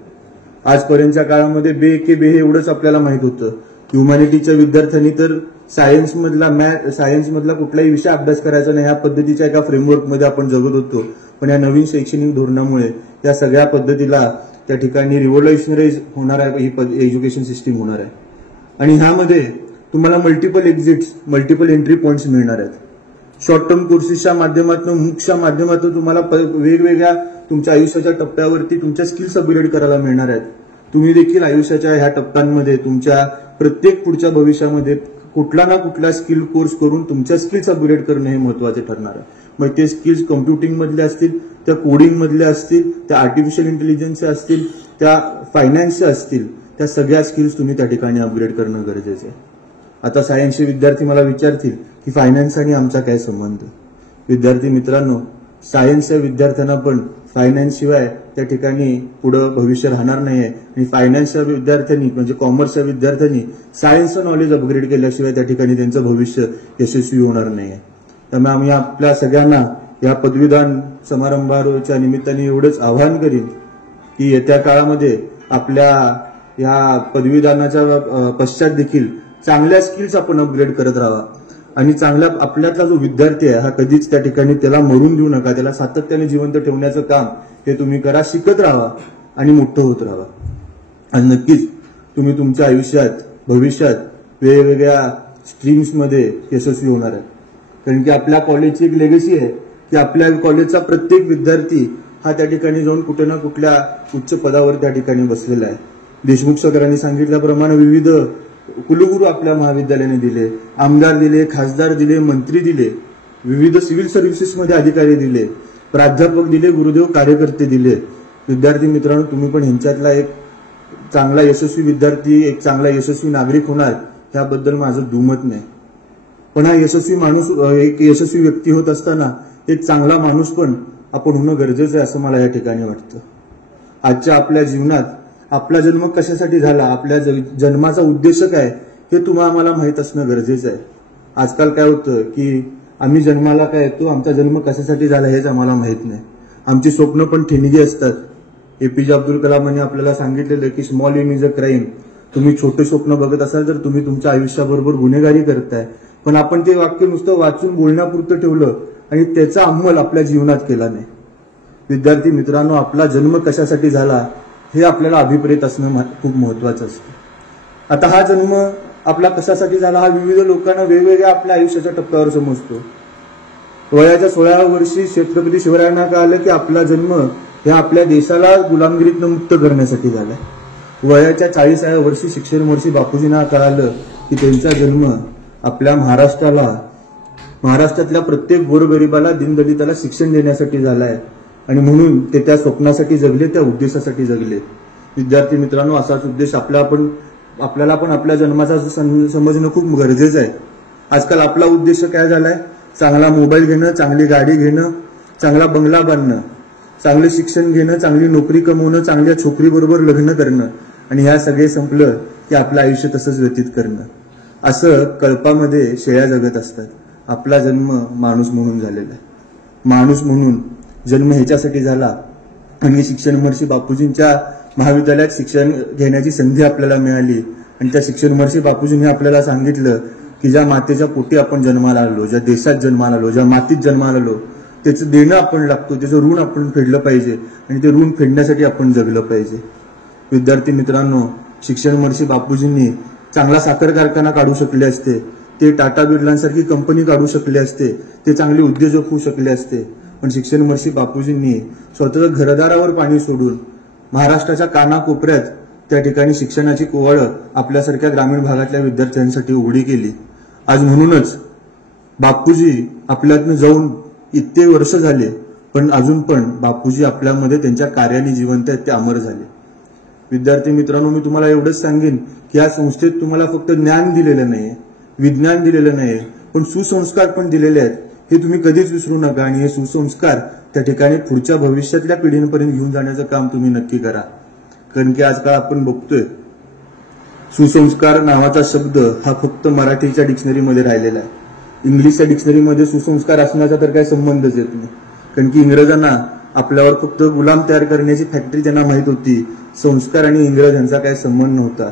आजपर्यंतच्या काळामध्ये बे हे एवढंच आपल्याला माहित होतं. ह्युमॅनिटीच्या विद्यार्थ्यांनी तर सायन्समधला कुठलाही विषय अभ्यास करायचा नाही, ह्या पद्धतीच्या एका फ्रेमवर्कमध्ये आपण जगत होतो. पण या नवीन शैक्षणिक धोरणामुळे या सगळ्या पद्धतीला त्या ठिकाणी रिव्होल्युशनराइज होणार आहे, ही एज्युकेशन सिस्टीम होणार आहे. आणि ह्यामध्ये तुम्हाला multiple exits, multiple entry points मिळणार आहेत. शॉर्ट टर्म कोर्सेसच्या माध्यमातून, मूक्सच्या माध्यमातून तुम्हाला वेगवेगळ्या तुमच्या आयुष्याच्या टप्प्यावरती तुमच्या स्किल्स अपग्रेड करायला मिळणार आहेत. तुम्ही देखील आयुष्याच्या ह्या टप्प्यांमध्ये तुमच्या प्रत्येक पुढच्या भविष्यामध्ये कुठला ना कुठला स्किल कोर्स करून तुमच्या स्किल्स अपग्रेड करणं हे महत्वाचे ठरणार आहे. मग ते स्किल्स कम्प्युटिंग मधले असतील, त्या कोडिंग मधले असतील, त्या आर्टिफिशियल इंटेलिजन्सचे असतील, त्या फायनान्सचे असतील, त्या सगळ्या स्किल्स तुम्ही त्या ठिकाणी अपग्रेड करणं गरजेचं आहे. आता सायन्सचे विद्यार्थी मला विचारतील की फायनान्स आणि आमचा काय संबंध. विद्यार्थी मित्रांनो, सायन्सच्या विद्यार्थ्यांना पण फायनान्स शिवाय त्या ठिकाणी पुढं भविष्य राहणार नाहीये. आणि फायनान्सच्या विद्यार्थ्यांनी म्हणजे कॉमर्सच्या विद्यार्थ्यांनी सायन्सचं नॉलेज अपग्रेड केल्याशिवाय त्या ठिकाणी त्यांचं भविष्य यशस्वी होणार नाहीये. त्यामुळे आम्ही आपल्या सगळ्यांना या पदवीदान समारंभाच्या निमित्ताने एवढंच आवाहन करीन की येत्या काळामध्ये आपल्या या पदवीदानाच्या पश्चात देखील चांगल्या स्किल्स आपण अपग्रेड करत राहा. आणि चांगल्या आपल्यातला जो विद्यार्थी आहे हा कधीच त्या ठिकाणी त्याला मरून देऊ नका. त्याला सातत्याने जिवंत ठेवण्याचं काम हे तुम्ही करा, शिकत राहा आणि मोठं होत राहा. आणि नक्कीच तुम्ही तुमच्या आयुष्यात भविष्यात वेगवेगळ्या स्ट्रीम्समध्ये यशस्वी होणार आहे. कारण की आपल्या कॉलेजची एक लेगसी आहे की आपल्या कॉलेजचा प्रत्येक विद्यार्थी हा त्या ठिकाणी जाऊन कुठे ना कुठल्या उच्च पदावर त्या ठिकाणी बसलेला आहे. देशमुख सरांनी सांगितल्याप्रमाणे विविध कुलगुरू आपल्या महाविद्यालयाने दिले, आमदार दिले, खासदार दिले, मंत्री दिले, विविध सिव्हिल सर्व्हिसेसमध्ये अधिकारी दिले, प्राध्यापक दिले, गुरुदेव कार्यकर्ते दिले. विद्यार्थी मित्रांनो, तुम्ही पण ह्यांच्यातला एक चांगला यशस्वी विद्यार्थी, एक चांगला यशस्वी नागरिक होणार ह्याबद्दल माझं दुमत नाही. पण हा यशस्वी माणूस, एक यशस्वी व्यक्ती होत असताना एक चांगला माणूस पण आपण होणं गरजेचं आहे असं मला या ठिकाणी वाटतं. आजच्या आपल्या जीवनात आपला जन्म कशासाठी झाला, आपल्या जन्माचा उद्देश काय हे तुम्हाला आम्हाला माहित असणं गरजेचं आहे. आजकाल काय होतं की आम्ही जन्माला काय येतो, आमचा जन्म कशासाठी झाला हेच आम्हाला माहित नाही. आमची स्वप्न पण ठिणगी असतात. एपीजे अब्दुल कलामांनी आपल्याला सांगितलेलं की small aim is a crime. तुम्ही छोटे स्वप्न बघत असाल तर तुम्ही तुमच्या आयुष्याबरोबर गुन्हेगारी करताय. पण आपण ते वाक्य नुसतं वाचून बोलण्यापुरतं ठेवलं आणि त्याचा अंमल आपल्या जीवनात केला नाही. विद्यार्थी मित्रांनो, आपला जन्म कशासाठी झाला हे आपल्याला अभिप्रेत असणं खूप महत्वाचं असतं. आता हा जन्म आपला कशासाठी झाला हा विविध लोकांना वेगवेगळ्या आपल्या आयुष्याच्या टप्प्यावर समजतो. वयाच्या 16व्या वर्षी छत्रपती शिवरायांना कळालं की आपला जन्म हे आपल्या देशाला गुलामगिरीतनं मुक्त करण्यासाठी झालाय. वयाच्या 40व्या वर्षी शिक्षण महर्षी बापूजींना कळालं की त्यांचा जन्म आपल्या महाराष्ट्रातल्या प्रत्येक गोरगरिबाला, दीनदलिताला शिक्षण देण्यासाठी झालाय. आणि म्हणून ते त्या स्वप्नासाठी जगले, त्या उद्देशासाठी जगले. विद्यार्थी मित्रांनो, असाच उद्देश आपल्याला पण आपल्या जन्माचा समजणं खूप गरजेचं आहे. आजकाल आपला उद्देश काय झालाय? चांगला मोबाईल घेणं, चांगली गाडी घेणं, चांगला बंगला बांधणं, चांगलं शिक्षण घेणं, चांगली नोकरी कमवणं, चांगल्या छोकरीबरोबर लग्न करणं आणि ह्या सगळे संपलं की आपलं आयुष्य तसंच व्यतीत करणं. असं कल्पामध्ये शेळ्या जगत असतात. आपला जन्म माणूस म्हणून झालेला आहे. माणूस म्हणून जन्म ह्याच्यासाठी झाला आणि शिक्षण महर्षी बापूजींच्या महाविद्यालयात शिक्षण घेण्याची संधी आपल्याला मिळाली. आणि त्या शिक्षण महर्षी बापूजींनी आपल्याला सांगितलं की ज्या मातेच्या पोटी आपण जन्माला आलो, ज्या देशात जन्माला आलो, ज्या मातीत जन्माला आलो, त्याचं देणं आपण लागतो, त्याचं ऋण आपण फेडलं पाहिजे आणि ते ऋण फेडण्यासाठी आपण जगलं पाहिजे. विद्यार्थी मित्रांनो, शिक्षण महर्षी बापूजींनी चांगला साखर कारखाना काढू शकले असते, ते टाटा बिर्लांसारखी कंपनी काढू शकले असते, ते चांगले उद्योजक होऊ शकले असते. पण शिक्षण महर्षी बापूजींनी स्वतःच्या घरदारावर पाणी सोडून महाराष्ट्राच्या कानाकोपऱ्यात त्या ठिकाणी शिक्षणाची ओळख आपल्यासारख्या ग्रामीण भागातल्या विद्यार्थ्यांसाठी उघडी केली. आज म्हणूनच बापूजी आपल्यातनं जाऊन इतके वर्ष झाले, पण अजून पण बापूजी आपल्यामध्ये त्यांच्या कार्याने जिवंत आहेत, ते अमर झाले. विद्यार्थी मित्रांनो, मी तुम्हाला एवढंच सांगेन की या संस्थेत तुम्हाला फक्त ज्ञान दिलेलं नाहीये, विज्ञान दिलेलं नाहीये, पण सुसंस्कार पण दिलेले आहेत. हे तुम्ही कधीच विसरू नका आणि हे सुसंस्कार त्या ठिकाणी पुढच्या भविष्यातल्या पिढींपर्यंत घेऊन जाण्याचं काम तुम्ही नक्की करा. कारण की आजकाल आपण बघतोय सुसंस्कार नावाचा शब्द हा फक्त मराठीच्या डिक्शनरीमध्ये राहिलेला आहे. इंग्लिशच्या डिक्शनरीमध्ये सुसंस्कार असण्याचा तर काही संबंधच येत नाही. कारण की इंग्रजांना आपल्यावर फक्त गुलाम तयार करण्याची फॅक्टरी त्यांना माहित होती. संस्कार आणि इंग्रज यांचा काही संबंध नव्हता.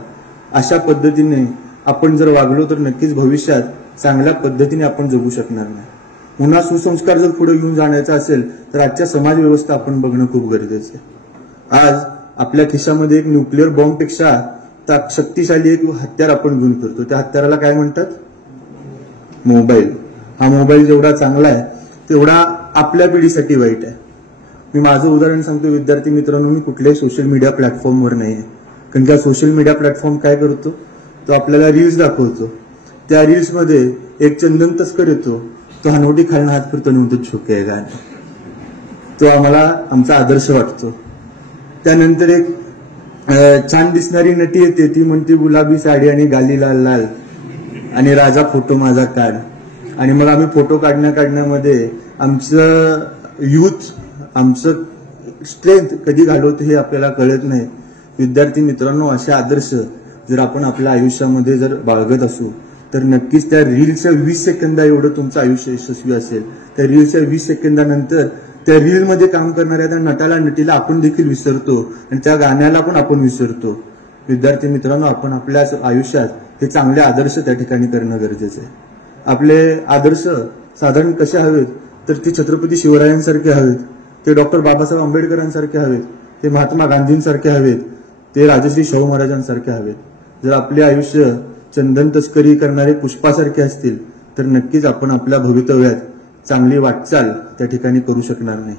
अशा पद्धतीने आपण जर वागलो तर नक्कीच भविष्यात चांगल्या पद्धतीने आपण जगू शकणार नाही. पुन्हा सुसंस्कार जर पुढे घेऊन जाण्याचा असेल तर आजच्या समाज व्यवस्था आपण बघणं खूप गरजेचं आहे. आज आपल्या खिशामध्ये एक न्यूक्लिअर बॉम्बपेक्षा शक्तिशाली एक हत्यार आपण घेऊन फिरतो. त्या हत्याराला काय म्हणतात? मोबाईल. हा मोबाईल जेवढा चांगला आहे तेवढा आपल्या पिढीसाठी वाईट आहे. मी माझं उदाहरण सांगतो विद्यार्थी मित्रांनो, मी कुठल्याही सोशल मीडिया प्लॅटफॉर्मवर नाही आहे. कारण की सोशल मीडिया प्लॅटफॉर्म काय करतो, तो आपल्याला रील्स दाखवतो. त्या रील्समध्ये एक चंदन तस्कर येतो, तो हनवटी खालनं हात फिरतो आणि म्हणतो छोके आहे गाणं. तो आम्हाला आमचा आदर्श वाटतो. त्यानंतर एक छान दिसणारी नटी येते, ती म्हणते गुलाबी साडी आणि गाली लाल लाल आणि राजा फोटो माझा काढ. आणि मग आम्ही फोटो काढण्यामध्ये आमचं युथ, आमचं स्ट्रेंथ कधी घालवतो हे आपल्याला कळत नाही. विद्यार्थी मित्रांनो, असे आदर्श जर आपण आपल्या आयुष्यामध्ये जर बाळगत असू तर नक्कीच त्या रीलच्या 20 सेकंदा एवढं तुमचं आयुष्य यशस्वी असेल. त्या रीलच्या 20 सेकंदानंतर त्या रीलमध्ये काम करणाऱ्या त्या नटाला नटीला आपण देखील विसरतो आणि त्या गाण्याला पण आपण विसरतो. विद्यार्थी मित्रांनो, आपण आपल्या आयुष्यात हे चांगले आदर्श त्या ठिकाणी करणं गरजेचं आहे. आपले आदर्श साधारण कसे हवेत तर ते छत्रपती शिवरायांसारखे हवेत, ते डॉक्टर बाबासाहेब आंबेडकरांसारखे हवेत, ते महात्मा गांधींसारखे हवेत, ते राजश्री शाहू महाराजांसारखे हवेत. जर आपले आयुष्य चंदन तस्करी करणारे पुष्पासारखे असतील तर नक्कीच आपण आपल्या भवितव्यात चांगली वाटचाल त्या ठिकाणी करू शकणार नाही.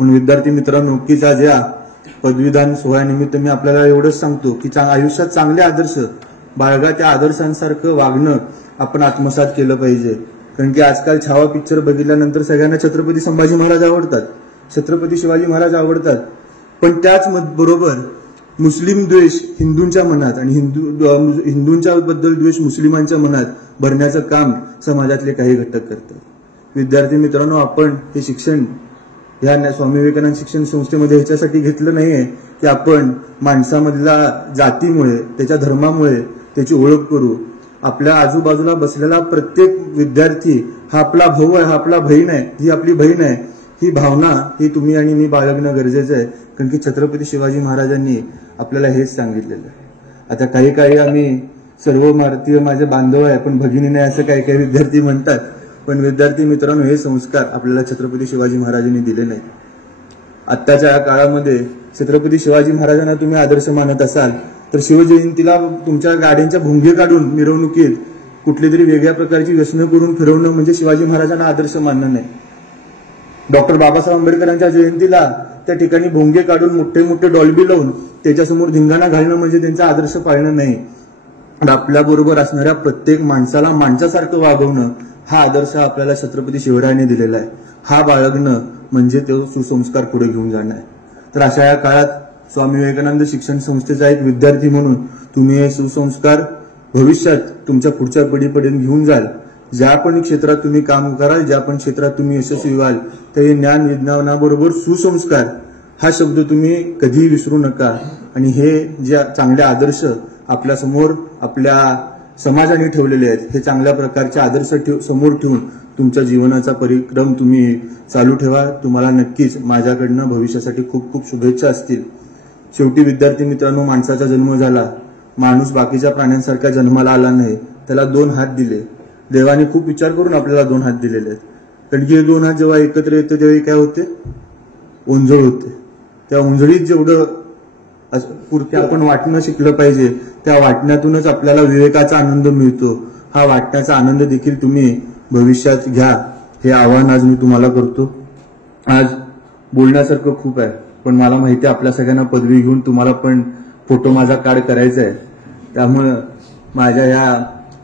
म्हणून विद्यार्थी मित्रांनो, नक्कीच आज या पदवीदान सोहळ्यानिमित्त मी आपल्याला एवढंच सांगतो की आयुष्यात चांगले आदर्श बाळगा, त्या आदर्शांसारखं वागणं आपण आत्मसात केलं पाहिजे. कारण की आजकाल छावा पिक्चर बघितल्यानंतर सगळ्यांना छत्रपती संभाजी महाराज आवडतात, छत्रपती शिवाजी महाराज आवडतात, पण त्याच बरोबर मुस्लिम द्वेष हिंदूंच्या मनात आणि हिंदूंच्या बद्दल द्वेष मुस्लिमांच्या मनात भरण्याचं काम समाजातले काही घटक करतात. विद्यार्थी मित्रांनो, आपण हे शिक्षण या स्वामी विवेकानंद शिक्षण संस्थेमध्ये ह्याच्यासाठी घेतलं नाहीये की आपण माणसामधल्या जातीमुळे, त्याच्या धर्मामुळे त्याची ओळख करू. आपल्या आजूबाजूला बसलेला प्रत्येक विद्यार्थी हा आपला भाऊ आहे, हा आपला बहीण आहे, ही आपली बहीण आहे, ही भावना ही तुम्ही आणि मी बाळगणं गरजेचं आहे. कारण की छत्रपती शिवाजी महाराजांनी आपल्याला हेच सांगितलेलं आहे. आता काही आम्ही सर्व भारतीय माझे बांधव आहे पण भगिनी नाही असं काही विद्यार्थी म्हणतात, पण विद्यार्थी मित्रांनो, हे संस्कार आपल्याला छत्रपती शिवाजी महाराजांनी दिले नाही. आत्ताच्या या काळामध्ये छत्रपती शिवाजी महाराजांना तुम्ही आदर्श मानत असाल तर शिवजयंतीला तुमच्या गाड्यांच्या भुंगे काढून मिरवणुकीत कुठली तरी वेगळ्या प्रकारची व्यसनं करून फिरवणं म्हणजे शिवाजी महाराजांना आदर्श मानणं नाही. डॉक्टर बाबासाहेब आंबेडकरांच्या जयंतीला त्या ठिकाणी भोंगे काढून मोठे मोठे डॉल्बी लावून त्याच्यासमोर धिंगाणा घालणं म्हणजे त्यांचा आदर्श पाळणं नाही. आपल्याबरोबर असणाऱ्या प्रत्येक माणसाला माणसासारखं वागवणं हा आदर्श आपल्याला छत्रपती शिवरायांनी दिलेला आहे. हा बाळगणं म्हणजे तो सुसंस्कार पुढे घेऊन जाणं आहे. तर अशा या काळात स्वामी विवेकानंद शिक्षण संस्थेचा एक विद्यार्थी म्हणून तुम्ही हे सुसंस्कार भविष्यात तुमच्या पुढच्या पिढीपर्यंत घेऊन जाल. ज्या पण क्षेत्रात तुम्ही काम कराल, ज्या पण क्षेत्रात तुम्ही यशस्वी व्हाल, तर हे ज्ञान विज्ञानाबरोबर सुसंस्कार हा शब्द तुम्ही कधीही विसरू नका. आणि हे जे चांगले आदर्श आपल्या समोर आपल्या समाजाने ठेवलेले आहेत, हे चांगल्या प्रकारचे आदर्श समोर ठेवून तुमच्या जीवनाचा परिक्रम तुम्ही चालू ठेवा. तुम्हाला नक्कीच माझ्याकडनं भविष्यासाठी खूप खूप शुभेच्छा असतील. शेवटी विद्यार्थी मित्रांनो, माणसाचा जन्म झाला, माणूस बाकीच्या प्राण्यांसारखा जन्माला आला नाही, त्याला 2 हात दिले. देवाने खूप विचार करून आपल्याला 2 हात दिलेले आहेत. कारण की हे 2 हात जेव्हा एकत्र येते तेव्हा काय होते? ओंजळ होते. त्या ओंजळीत जेवढं पुरते आपण वाटणं शिकलं पाहिजे, त्या वाटण्यातूनच आपल्याला विवेकाचा आनंद मिळतो. हा वाटण्याचा आनंद देखील तुम्ही भविष्यात घ्या, हे आवाहन आज मी तुम्हाला करतो. आज बोलण्यासारखं खूप आहे, पण मला माहिती आहे आपल्या सगळ्यांना पदवी घेऊन तुम्हाला पण फोटो माझा कार्ड करायचा आहे. त्यामुळे माझ्या ह्या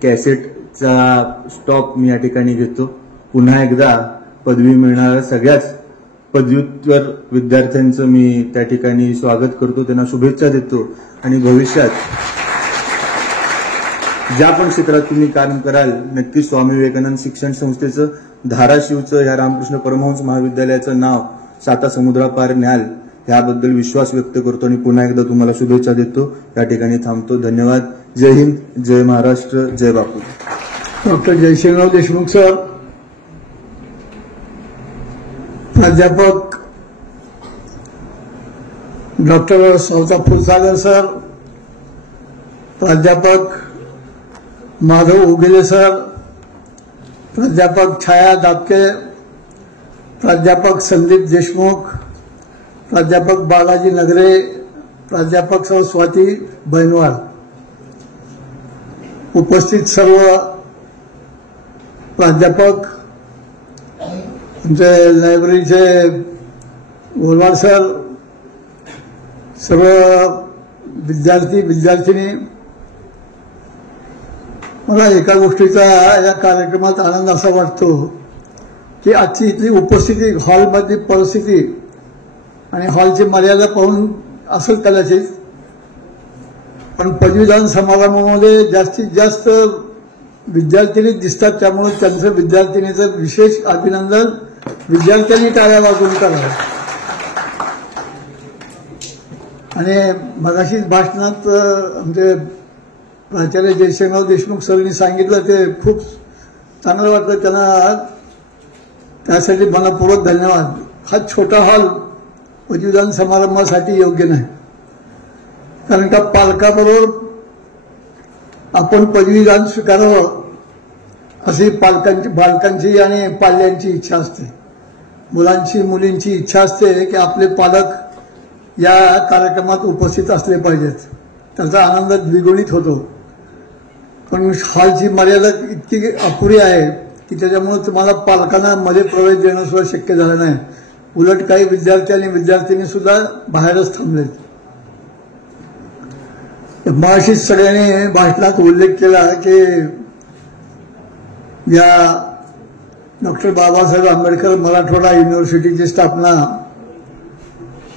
कॅसेटचा स्टॉक मी या ठिकाणी घेतो. पुन्हा एकदा पदवी मिळणाऱ्या सगळ्याच पदव्युत्तर विद्यार्थ्यांचं मी त्या ठिकाणी स्वागत करतो, त्यांना शुभेच्छा देतो आणि भविष्यात ज्या पण क्षेत्रात तुम्ही काम कराल नक्कीच स्वामी विवेकानंद शिक्षण संस्थेचं धाराशिवचं ह्या रामकृष्ण परमहंस महाविद्यालयाचं नाव 7 समुद्रापार न्याल ह्याबद्दल विश्वास व्यक्त करतो आणि पुन्हा एकदा तुम्हाला शुभेच्छा देतो. या ठिकाणी थांबतो. धन्यवाद. जय हिंद, जय महाराष्ट्र, जय बापू. डॉक्टर जयसिंगराव देशमुख सर, प्राध्यापक डॉक्टर सौता फुलसागर सर, प्राध्यापक माधव उगेले सर, प्राध्यापक छाया दापके, प्राध्यापक संदीप देशमुख, प्राध्यापक बालाजी नगरे, प्राध्यापक सौ स्वाती बैनवाल, उपस्थित सर्व प्राध्यापक, आमचे लायब्ररीचे गोलवाल सर, सर्व विद्यार्थी विद्यार्थिनी, मला एका गोष्टीचा या कार्यक्रमात आनंद असा वाटतो की आजची इथली उपस्थिती, हॉलमधली परिस्थिती आणि हॉलची मर्यादा पाहून असेल कदाचित, पण पदवीदान समारंभामध्ये जास्तीत जास्त विद्यार्थिनी दिसतात. त्यामुळे त्यांचं विद्यार्थिनीचं विशेष अभिनंदन विद्यार्थ्यांनी टाळ्या वाजवून करावं. आणि मगाशीच भाषणात आमचे प्राचार्य जयसिंगराव देशमुख सरांनी सांगितलं ते खूप चांगलं वाटलं. त्यांना त्यासाठी मनपूर्वक धन्यवाद. हा छोटा हॉल पदवीदान समारंभासाठी योग्य नाही, कारण का पालकाबरोबर आपण पदवीदान स्वीकारावं अशी बालकांची आणि पाल्यांची इच्छा असते. मुलांची मुलींची इच्छा असते की आपले पालक या कार्यक्रमात उपस्थित असले पाहिजेत. त्याचा आनंद द्विगुणित होतो. पण हॉलची मर्यादा इतकी अपुरी आहे की त्याच्यामुळे तुम्हाला पालकांना मध्ये प्रवेश देणं सुद्धा शक्य झालं नाही. उलट काही विद्यार्थी आणि विद्यार्थिनी सुद्धा बाहेरच थांबलेत. मगाशीच सगळ्यांनी भाषणात उल्लेख केला की या डॉक्टर बाबासाहेब आंबेडकर मराठवाडा युनिव्हर्सिटीची स्थापना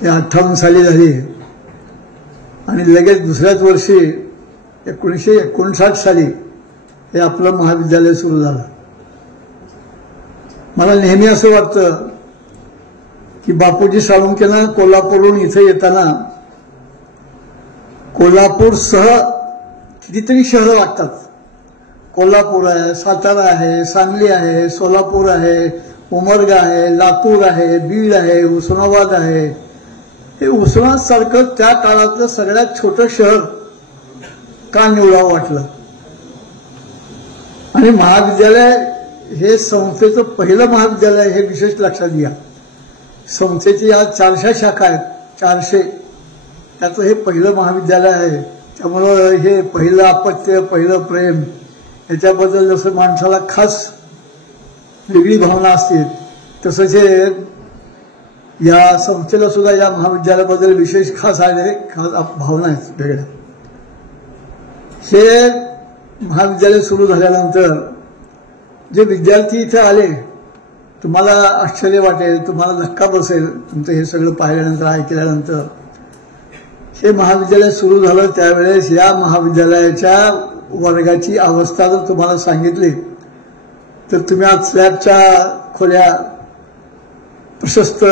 या 58 साली झाली आणि लगेच दुसऱ्याच वर्षी 1959 साली हे आपलं महाविद्यालय सुरू झालं. मला नेहमी असं वाटतं की बापूजी साळुंखेनं कोल्हापूरहून इथे येताना कोल्हापूरसह कितीतरी शहरं वाटतात. कोल्हापूर आहे, सातारा आहे, सांगली आहे, सोलापूर आहे, उमरगा आहे, लातूर आहे, बीड आहे, उस्मानाबाद आहे. हे उस्मानाबाद सारखं त्या काळातलं सगळ्यात छोटं शहर का निवडावं वाटलं. आणि महाविद्यालय हे संस्थेचं पहिलं महाविद्यालय हे विशेष लक्षात घ्या. संस्थेची आज 400 शाखा आहेत, 400. त्याचं हे पहिलं महाविद्यालय आहे. त्यामुळं हे पहिलं अपत्य, पहिलं प्रेम याच्याबद्दल जसं माणसाला खास वेगळी भावना असते तसंच हे या संस्थेला सुद्धा या महाविद्यालयाबद्दल विशेष खास आहे, खास भावना आहेत वेगळ्या. हे महाविद्यालय सुरू झाल्यानंतर जे विद्यार्थी इथे आले, तुम्हाला आश्चर्य वाटेल, तुम्हाला धक्का बसेल तुमचं हे सगळं पाहिल्यानंतर, ऐकल्यानंतर. हे महाविद्यालय सुरू झालं त्यावेळेस या महाविद्यालयाच्या वर्गाची अवस्था जर तुम्हाला सांगितली तर तुम्ही आज स्लॅबच्या खोल्या, प्रशस्त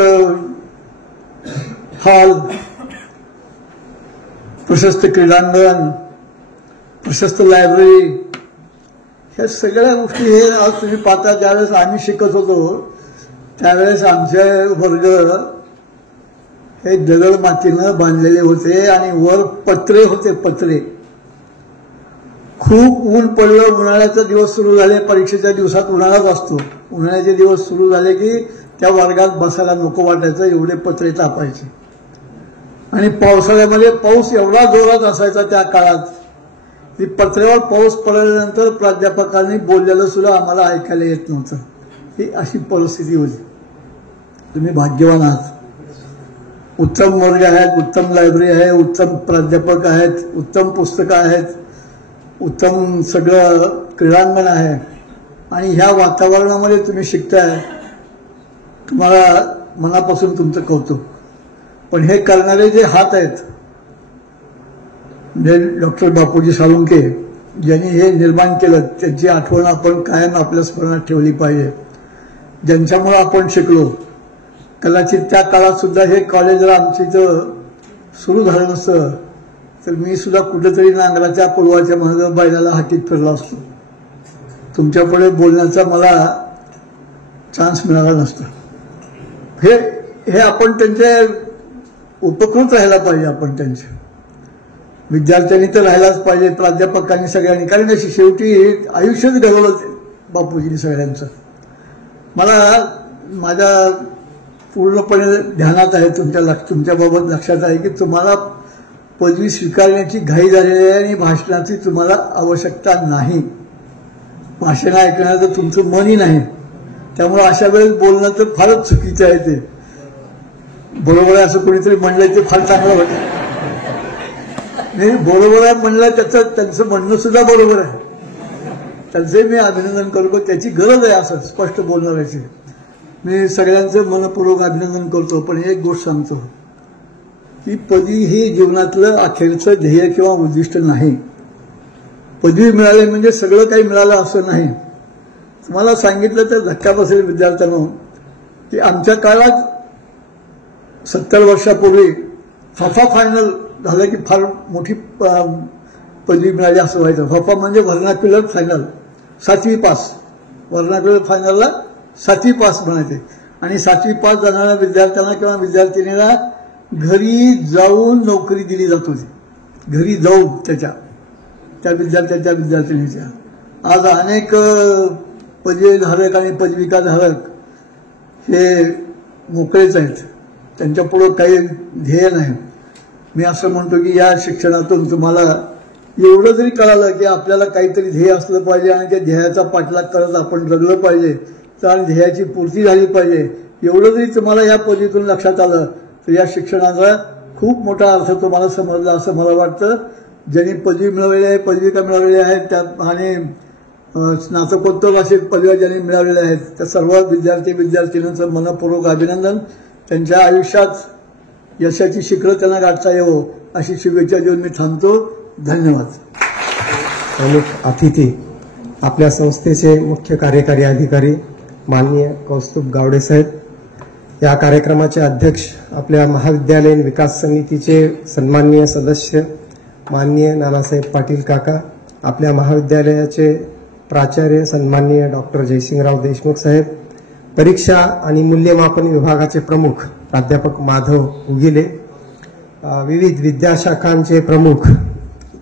हॉल, प्रशस्त क्रीडांगण, प्रशस्त लायब्ररी, ह्या सगळ्या गोष्टी हे आज तुम्ही पाहता. ज्यावेळेस आम्ही शिकत होतो त्यावेळेस आमचे वर्ग हे दगड मातीनं बांधलेले होते आणि वर पत्रे होते, पत्रे. खूप ऊन पडलं, उन्हाळ्याचे दिवस सुरू झाले, परीक्षेच्या दिवसात उन्हाळाच असतो, उन्हाळ्याचे दिवस सुरू झाले की त्या वर्गात बसायला नको वाटायचं, एवढे पत्रे तापायचे. आणि पावसाळ्यामध्ये पाऊस एवढा जोरात असायचा त्या काळात की पत्र्यावर पाऊस पडल्यानंतर प्राध्यापकांनी बोललेलं सुद्धा आम्हाला ऐकायला येत नव्हतं. ही अशी परिस्थिती होती. तुम्ही भाग्यवान आहात. उत्तम वर्ग आहेत, उत्तम लायब्ररी आहे, उत्तम प्राध्यापक आहेत, उत्तम पुस्तकं आहेत, उत्तम सगळं क्रीडांगण आहे आणि ह्या वातावरणामध्ये तुम्ही शिकताय. तुम्हाला मनापासून तुमचं कौतुक. पण हे करणारे जे हात आहेत म्हणजे डॉक्टर बापूजी साळुंखे ज्यांनी हे निर्माण केलं त्यांची आठवण आपण कायम आपल्या स्मरणात ठेवली पाहिजे. ज्यांच्यामुळे आपण शिकलो. कदाचित त्या काळात सुद्धा हे कॉलेज जर आमच्या इथं सुरू झालं नसतं तर मी सुद्धा कुठेतरी नांगराच्या पूर्वाच्या मागे बैलाला हातीत फिरला असतो. तुमच्यापुढे बोलण्याचा मला चान्स मिळाला नसता. हे आपण त्यांचे उपकृत राहायला पाहिजे. आपण त्यांचे विद्यार्थ्यांनी तर राहायलाच पाहिजे, प्राध्यापकांनी सगळ्यांनी, कारण अशी शेवटी आयुष्यच घडवलं बापूजींनी सगळ्यांचं. मला माझ्या पूर्णपणे ध्यानात आहे, तुमच्याबाबत लक्षात आहे की तुम्हाला पदवी स्वीकारण्याची घाई झालेली आहे आणि भाषणाची तुम्हाला आवश्यकता नाही. भाषण ऐकण्याचं तुमचं मनही नाही. त्यामुळे अशा वेळेस बोलणं तर फारच चुकीचं आहे. ते बरोबर आहे असं कोणीतरी म्हणलं ते फार चांगलं वाटतं. नाही, बरोबर आहे म्हणलं त्यांचं म्हणणं सुद्धा बरोबर आहे. त्यांचे मी अभिनंदन करतो. त्याची गरज आहे असं स्पष्ट बोलणाऱ्याची. मी सगळ्यांचं मनपूर्वक अभिनंदन करतो. पण एक गोष्ट सांगतो की पदवी ही जीवनातलं अखेरचं ध्येय किंवा उद्दिष्ट नाही. पदवी मिळाली म्हणजे सगळं काही मिळालं असं नाही. तुम्हाला सांगितलं तर धक्का बसेल विद्यार्थ्यांना की आमच्या काळात 70 वर्षापूर्वी फफा फायनल झालं की फार मोठी पदवी मिळाली असं व्हायचं. फफा म्हणजे व्हर्नाक्युलर फायनल, 7वी पास. व्हर्नाक्युलर फायनलला 7वी पास म्हणायचे. आणि 7वी पास जाणाऱ्या विद्यार्थ्यांना किंवा विद्यार्थिनीला घरी जाऊन नोकरी दिली जात होती. घरी जाऊन त्या विद्यार्थिनीच्या. आज अनेक पदवीधारक आणि पदविकाधारक हे मोकळेच आहेत. त्यांच्या पुढं काही ध्येय नाही. मी असं म्हणतो की या शिक्षणातून तुम्हाला एवढं जरी कळालं की आपल्याला काहीतरी ध्येय असलं पाहिजे आणि त्या ध्येयाचा पाठलाग करत आपण जगलं पाहिजे तर ध्येयाची पूर्ती झाली पाहिजे, एवढं जरी तुम्हाला या पदवीतून लक्षात आलं तर या शिक्षणाचा खूप मोठा अर्थ तुम्हाला समजला असं मला वाटतं. ज्यांनी पदवी मिळवलेली आहे, पदविका मिळवलेल्या आहेत त्यात आणि स्नातकोत्तर अशी पदव्या ज्यांनी मिळवलेल्या आहेत त्या सर्व विद्यार्थ्यांचं मनपूर्वक अभिनंदन. त्यांच्या आयुष्यात यशाची शिखरं त्यांना गाठता येवो अशी शुभेच्छा देऊन मी थांबतो. धन्यवाद. प्रमुख अतिथी आपल्या संस्थेचे मुख्य कार्यकारी अधिकारी माननीय कौस्तुभ गावडे साहेब, या कार्यक्रमाचे अध्यक्ष आपल्या महाविद्यालयीन विकास समितीचे सन्माननीय सदस्य माननीय नानासाहेब पाटील काका, आपल्या महाविद्यालयाचे प्राचार्य सन्माननीय डॉक्टर जयसिंगराव देशमुख साहेब, परीक्षा आणि मूल्यमापन विभागाचे प्रमुख प्राध्यापक माधव उगिले, विविध विद्याशाखांचे प्रमुख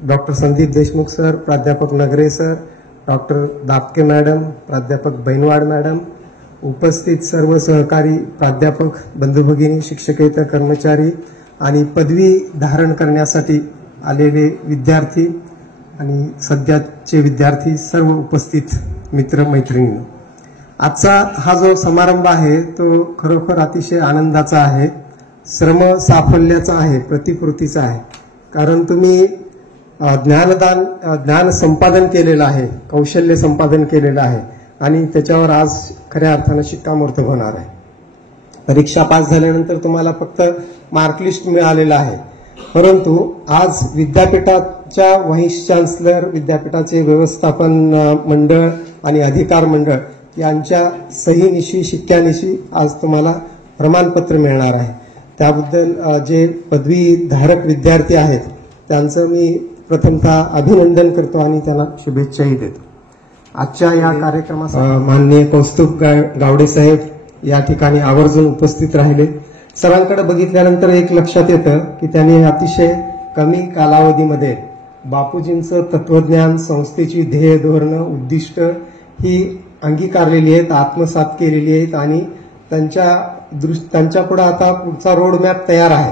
डॉक्टर संदीप देशमुख सर, प्राध्यापक नगरे सर, डॉक्टर दापके मॅडम, प्राध्यापक बैनवाड मॅडम, उपस्थित सर्व सहकारी प्राध्यापक बंधुभगिनी, शिक्षकेतर कर्मचारी आणि पदवी धारण करण्यासाठी आलेले विद्यार्थी आणि सध्याचे विद्यार्थी, सर्व उपस्थित मित्र मैत्रिणी, आजचा हा जो समारंभ आहे तो खरोखर अतिशय आनंदाचा आहे, श्रम साफल्याचा आहे, प्रतिकृतीचा आहे. कारण तुम्ही ज्ञान संपादन केलेलं आहे, कौशल्य संपादन केलेलं आहे आणि त्याच्यावर आज खऱ्या अर्थानं शिक्कामोर्तब होणार आहे. परीक्षा पास झाल्यानंतर तुम्हाला फक्त मार्कलिस्ट मिळालेलं आहे, परंतु आज विद्यापीठाच्या व्हाईस चान्सलर, विद्यापीठाचे व्यवस्थापन मंडळ आणि अधिकार मंडळ यांच्या सहीनिशी, शिक्क्यानिशी आज तुम्हाला प्रमाणपत्र मिळणार आहे. त्याबद्दल जे पदवीधारक विद्यार्थी आहेत त्यांचं मी प्रथमतः अभिनंदन करतो आणि त्यांना शुभेच्छाही देतो. आजच्या या कार्यक्रमात माननीय कौस्तुभ गावडे साहेब या ठिकाणी आवर्जून उपस्थित राहिले. सरांकडे बघितल्यानंतर एक लक्षात येतं की त्यांनी अतिशय कमी कालावधीमध्ये बापूजींचं तत्वज्ञान, संस्थेची ध्येय, धोरणं, उद्दिष्ट ही अंगीकारलेली आहेत, आत्मसात केलेली आहेत आणि त्यांच्यापुढे आता पुढचा रोडमॅप तयार आहे.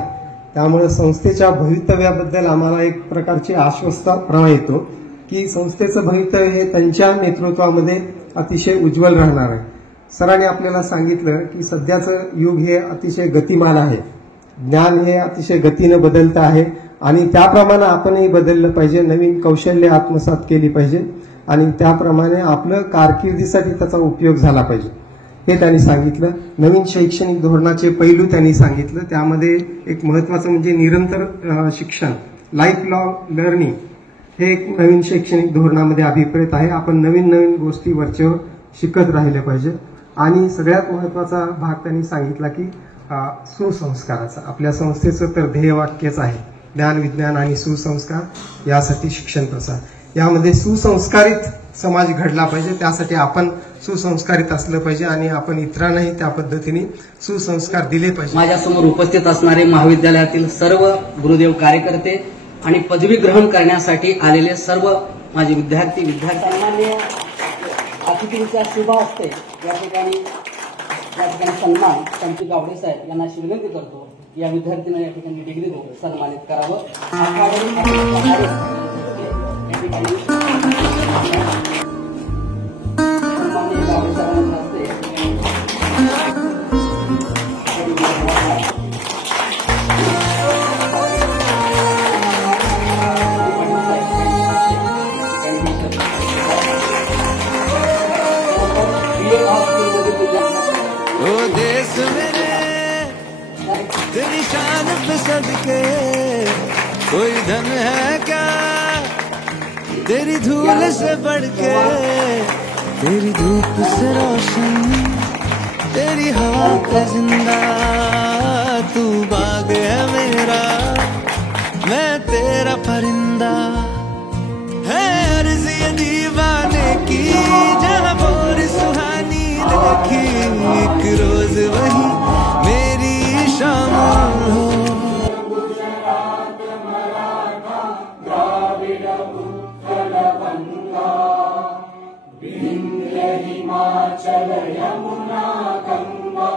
त्यामुळे संस्थेच्या भवितव्याबद्दल आम्हाला एक प्रकारची आश्वस्तपणा येतो की संस्थेचं भवितव्य हे त्यांच्या नेतृत्वामध्ये अतिशय उज्ज्वल राहणार आहे. सरांनी आपल्याला सांगितलं की सध्याचं युग हे अतिशय गतिमान आहे ज्ञान हे अतिशय गतीनं बदलतं आहे आणि त्याप्रमाणे आपणही बदललं पाहिजे, नवीन कौशल्य आत्मसात केली पाहिजे आणि त्याप्रमाणे आपलं कारकिर्दीसाठी त्याचा उपयोग झाला पाहिजे हे त्यांनी सांगितलं. नवीन शैक्षणिक धोरणाचे पैलू त्यांनी सांगितलं. त्यामध्ये एक महत्वाचं म्हणजे निरंतर शिक्षण, लाईफ लॉंग लर्निंग हे एक नवीन शैक्षणिक धोरणामध्ये अभिप्रेत आहे. आपण नवीन नवीन गोष्टी वरचेवर शिकत राहिले पाहिजे. आणि सगळ्यात महत्वाचा भाग त्यांनी सांगितला की सुसंस्काराचा. आपल्या संस्थेचं तर ध्येयवाक्यच आहे ज्ञान, विज्ञान आणि सुसंस्कार यासाठी शिक्षण प्रसार. यामध्ये सुसंस्कारित समाज घडला पाहिजे, त्यासाठी आपण सुसंस्कारित असलं पाहिजे आणि आपण इतरांनाही त्या पद्धतीने सुसंस्कार दिले पाहिजे. माझ्यासमोर उपस्थित असणारे महाविद्यालयातील सर्व गुरुदेव कार्यकर्ते आणि पदवी ग्रहण करण्यासाठी आलेले सर्व माझे विद्यार्थ्यांना अतिथींच्या शुभ हस्ते या ठिकाणी सन्मान संत गावडे साहेब यांना अशी विनंती करतो की या विद्यार्थ्यांना या ठिकाणी डिग्री देऊन सन्मानित करावं. या ठिकाणी सन्माननीय गावडे साहेबांच्या हस्ते ओ देश मेरे तेरी शान पे सदके कोई धन है क्या तेरी धूल से बढ़ के, तेरी धूप से रोशन तेरी हवा पे जिंदा, तू बाग है मेरा मैं तेरा परिंदा, है अर्ज़ ये दीवाने की जहाँ बोर सुहानी देखी, एक रोज वही मेरी शाम हो. हिमाचल यमुना गंगा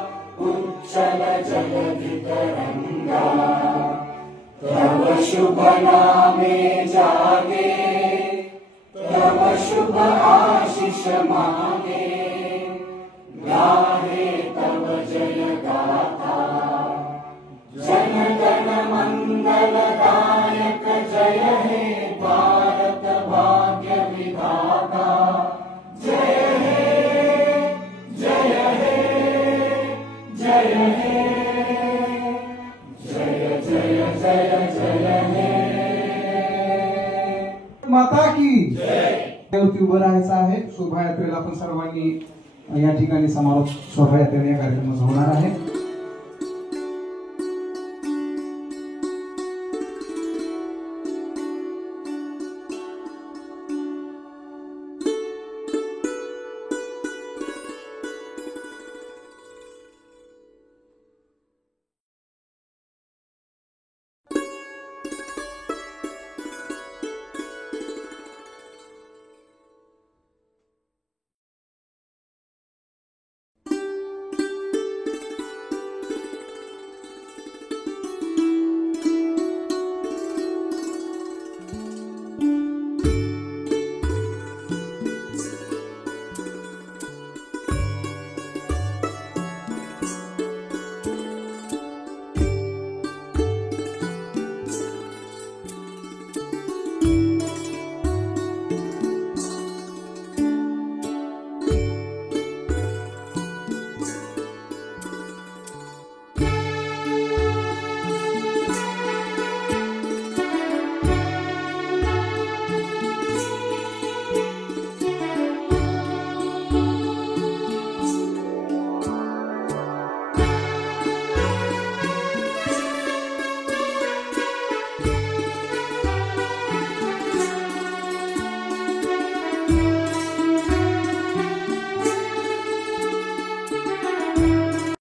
उच्चल जलधि तरंगा, तव शुभ नामे जागे तव शुभ आशीष मांगे, गाहे तव जय गाथा जन गण मंगल दायक, जय हे भारत भाग्य विधाता, जय हे जय हे जय हे जय जय जय जय हे. माता की जय. उभं राहायचं आहे. शोभायात्रेला आपण सर्वांनी या ठिकाणी समारोप शोभायात्रेने या कार्यक्रमाचा होणार आहे.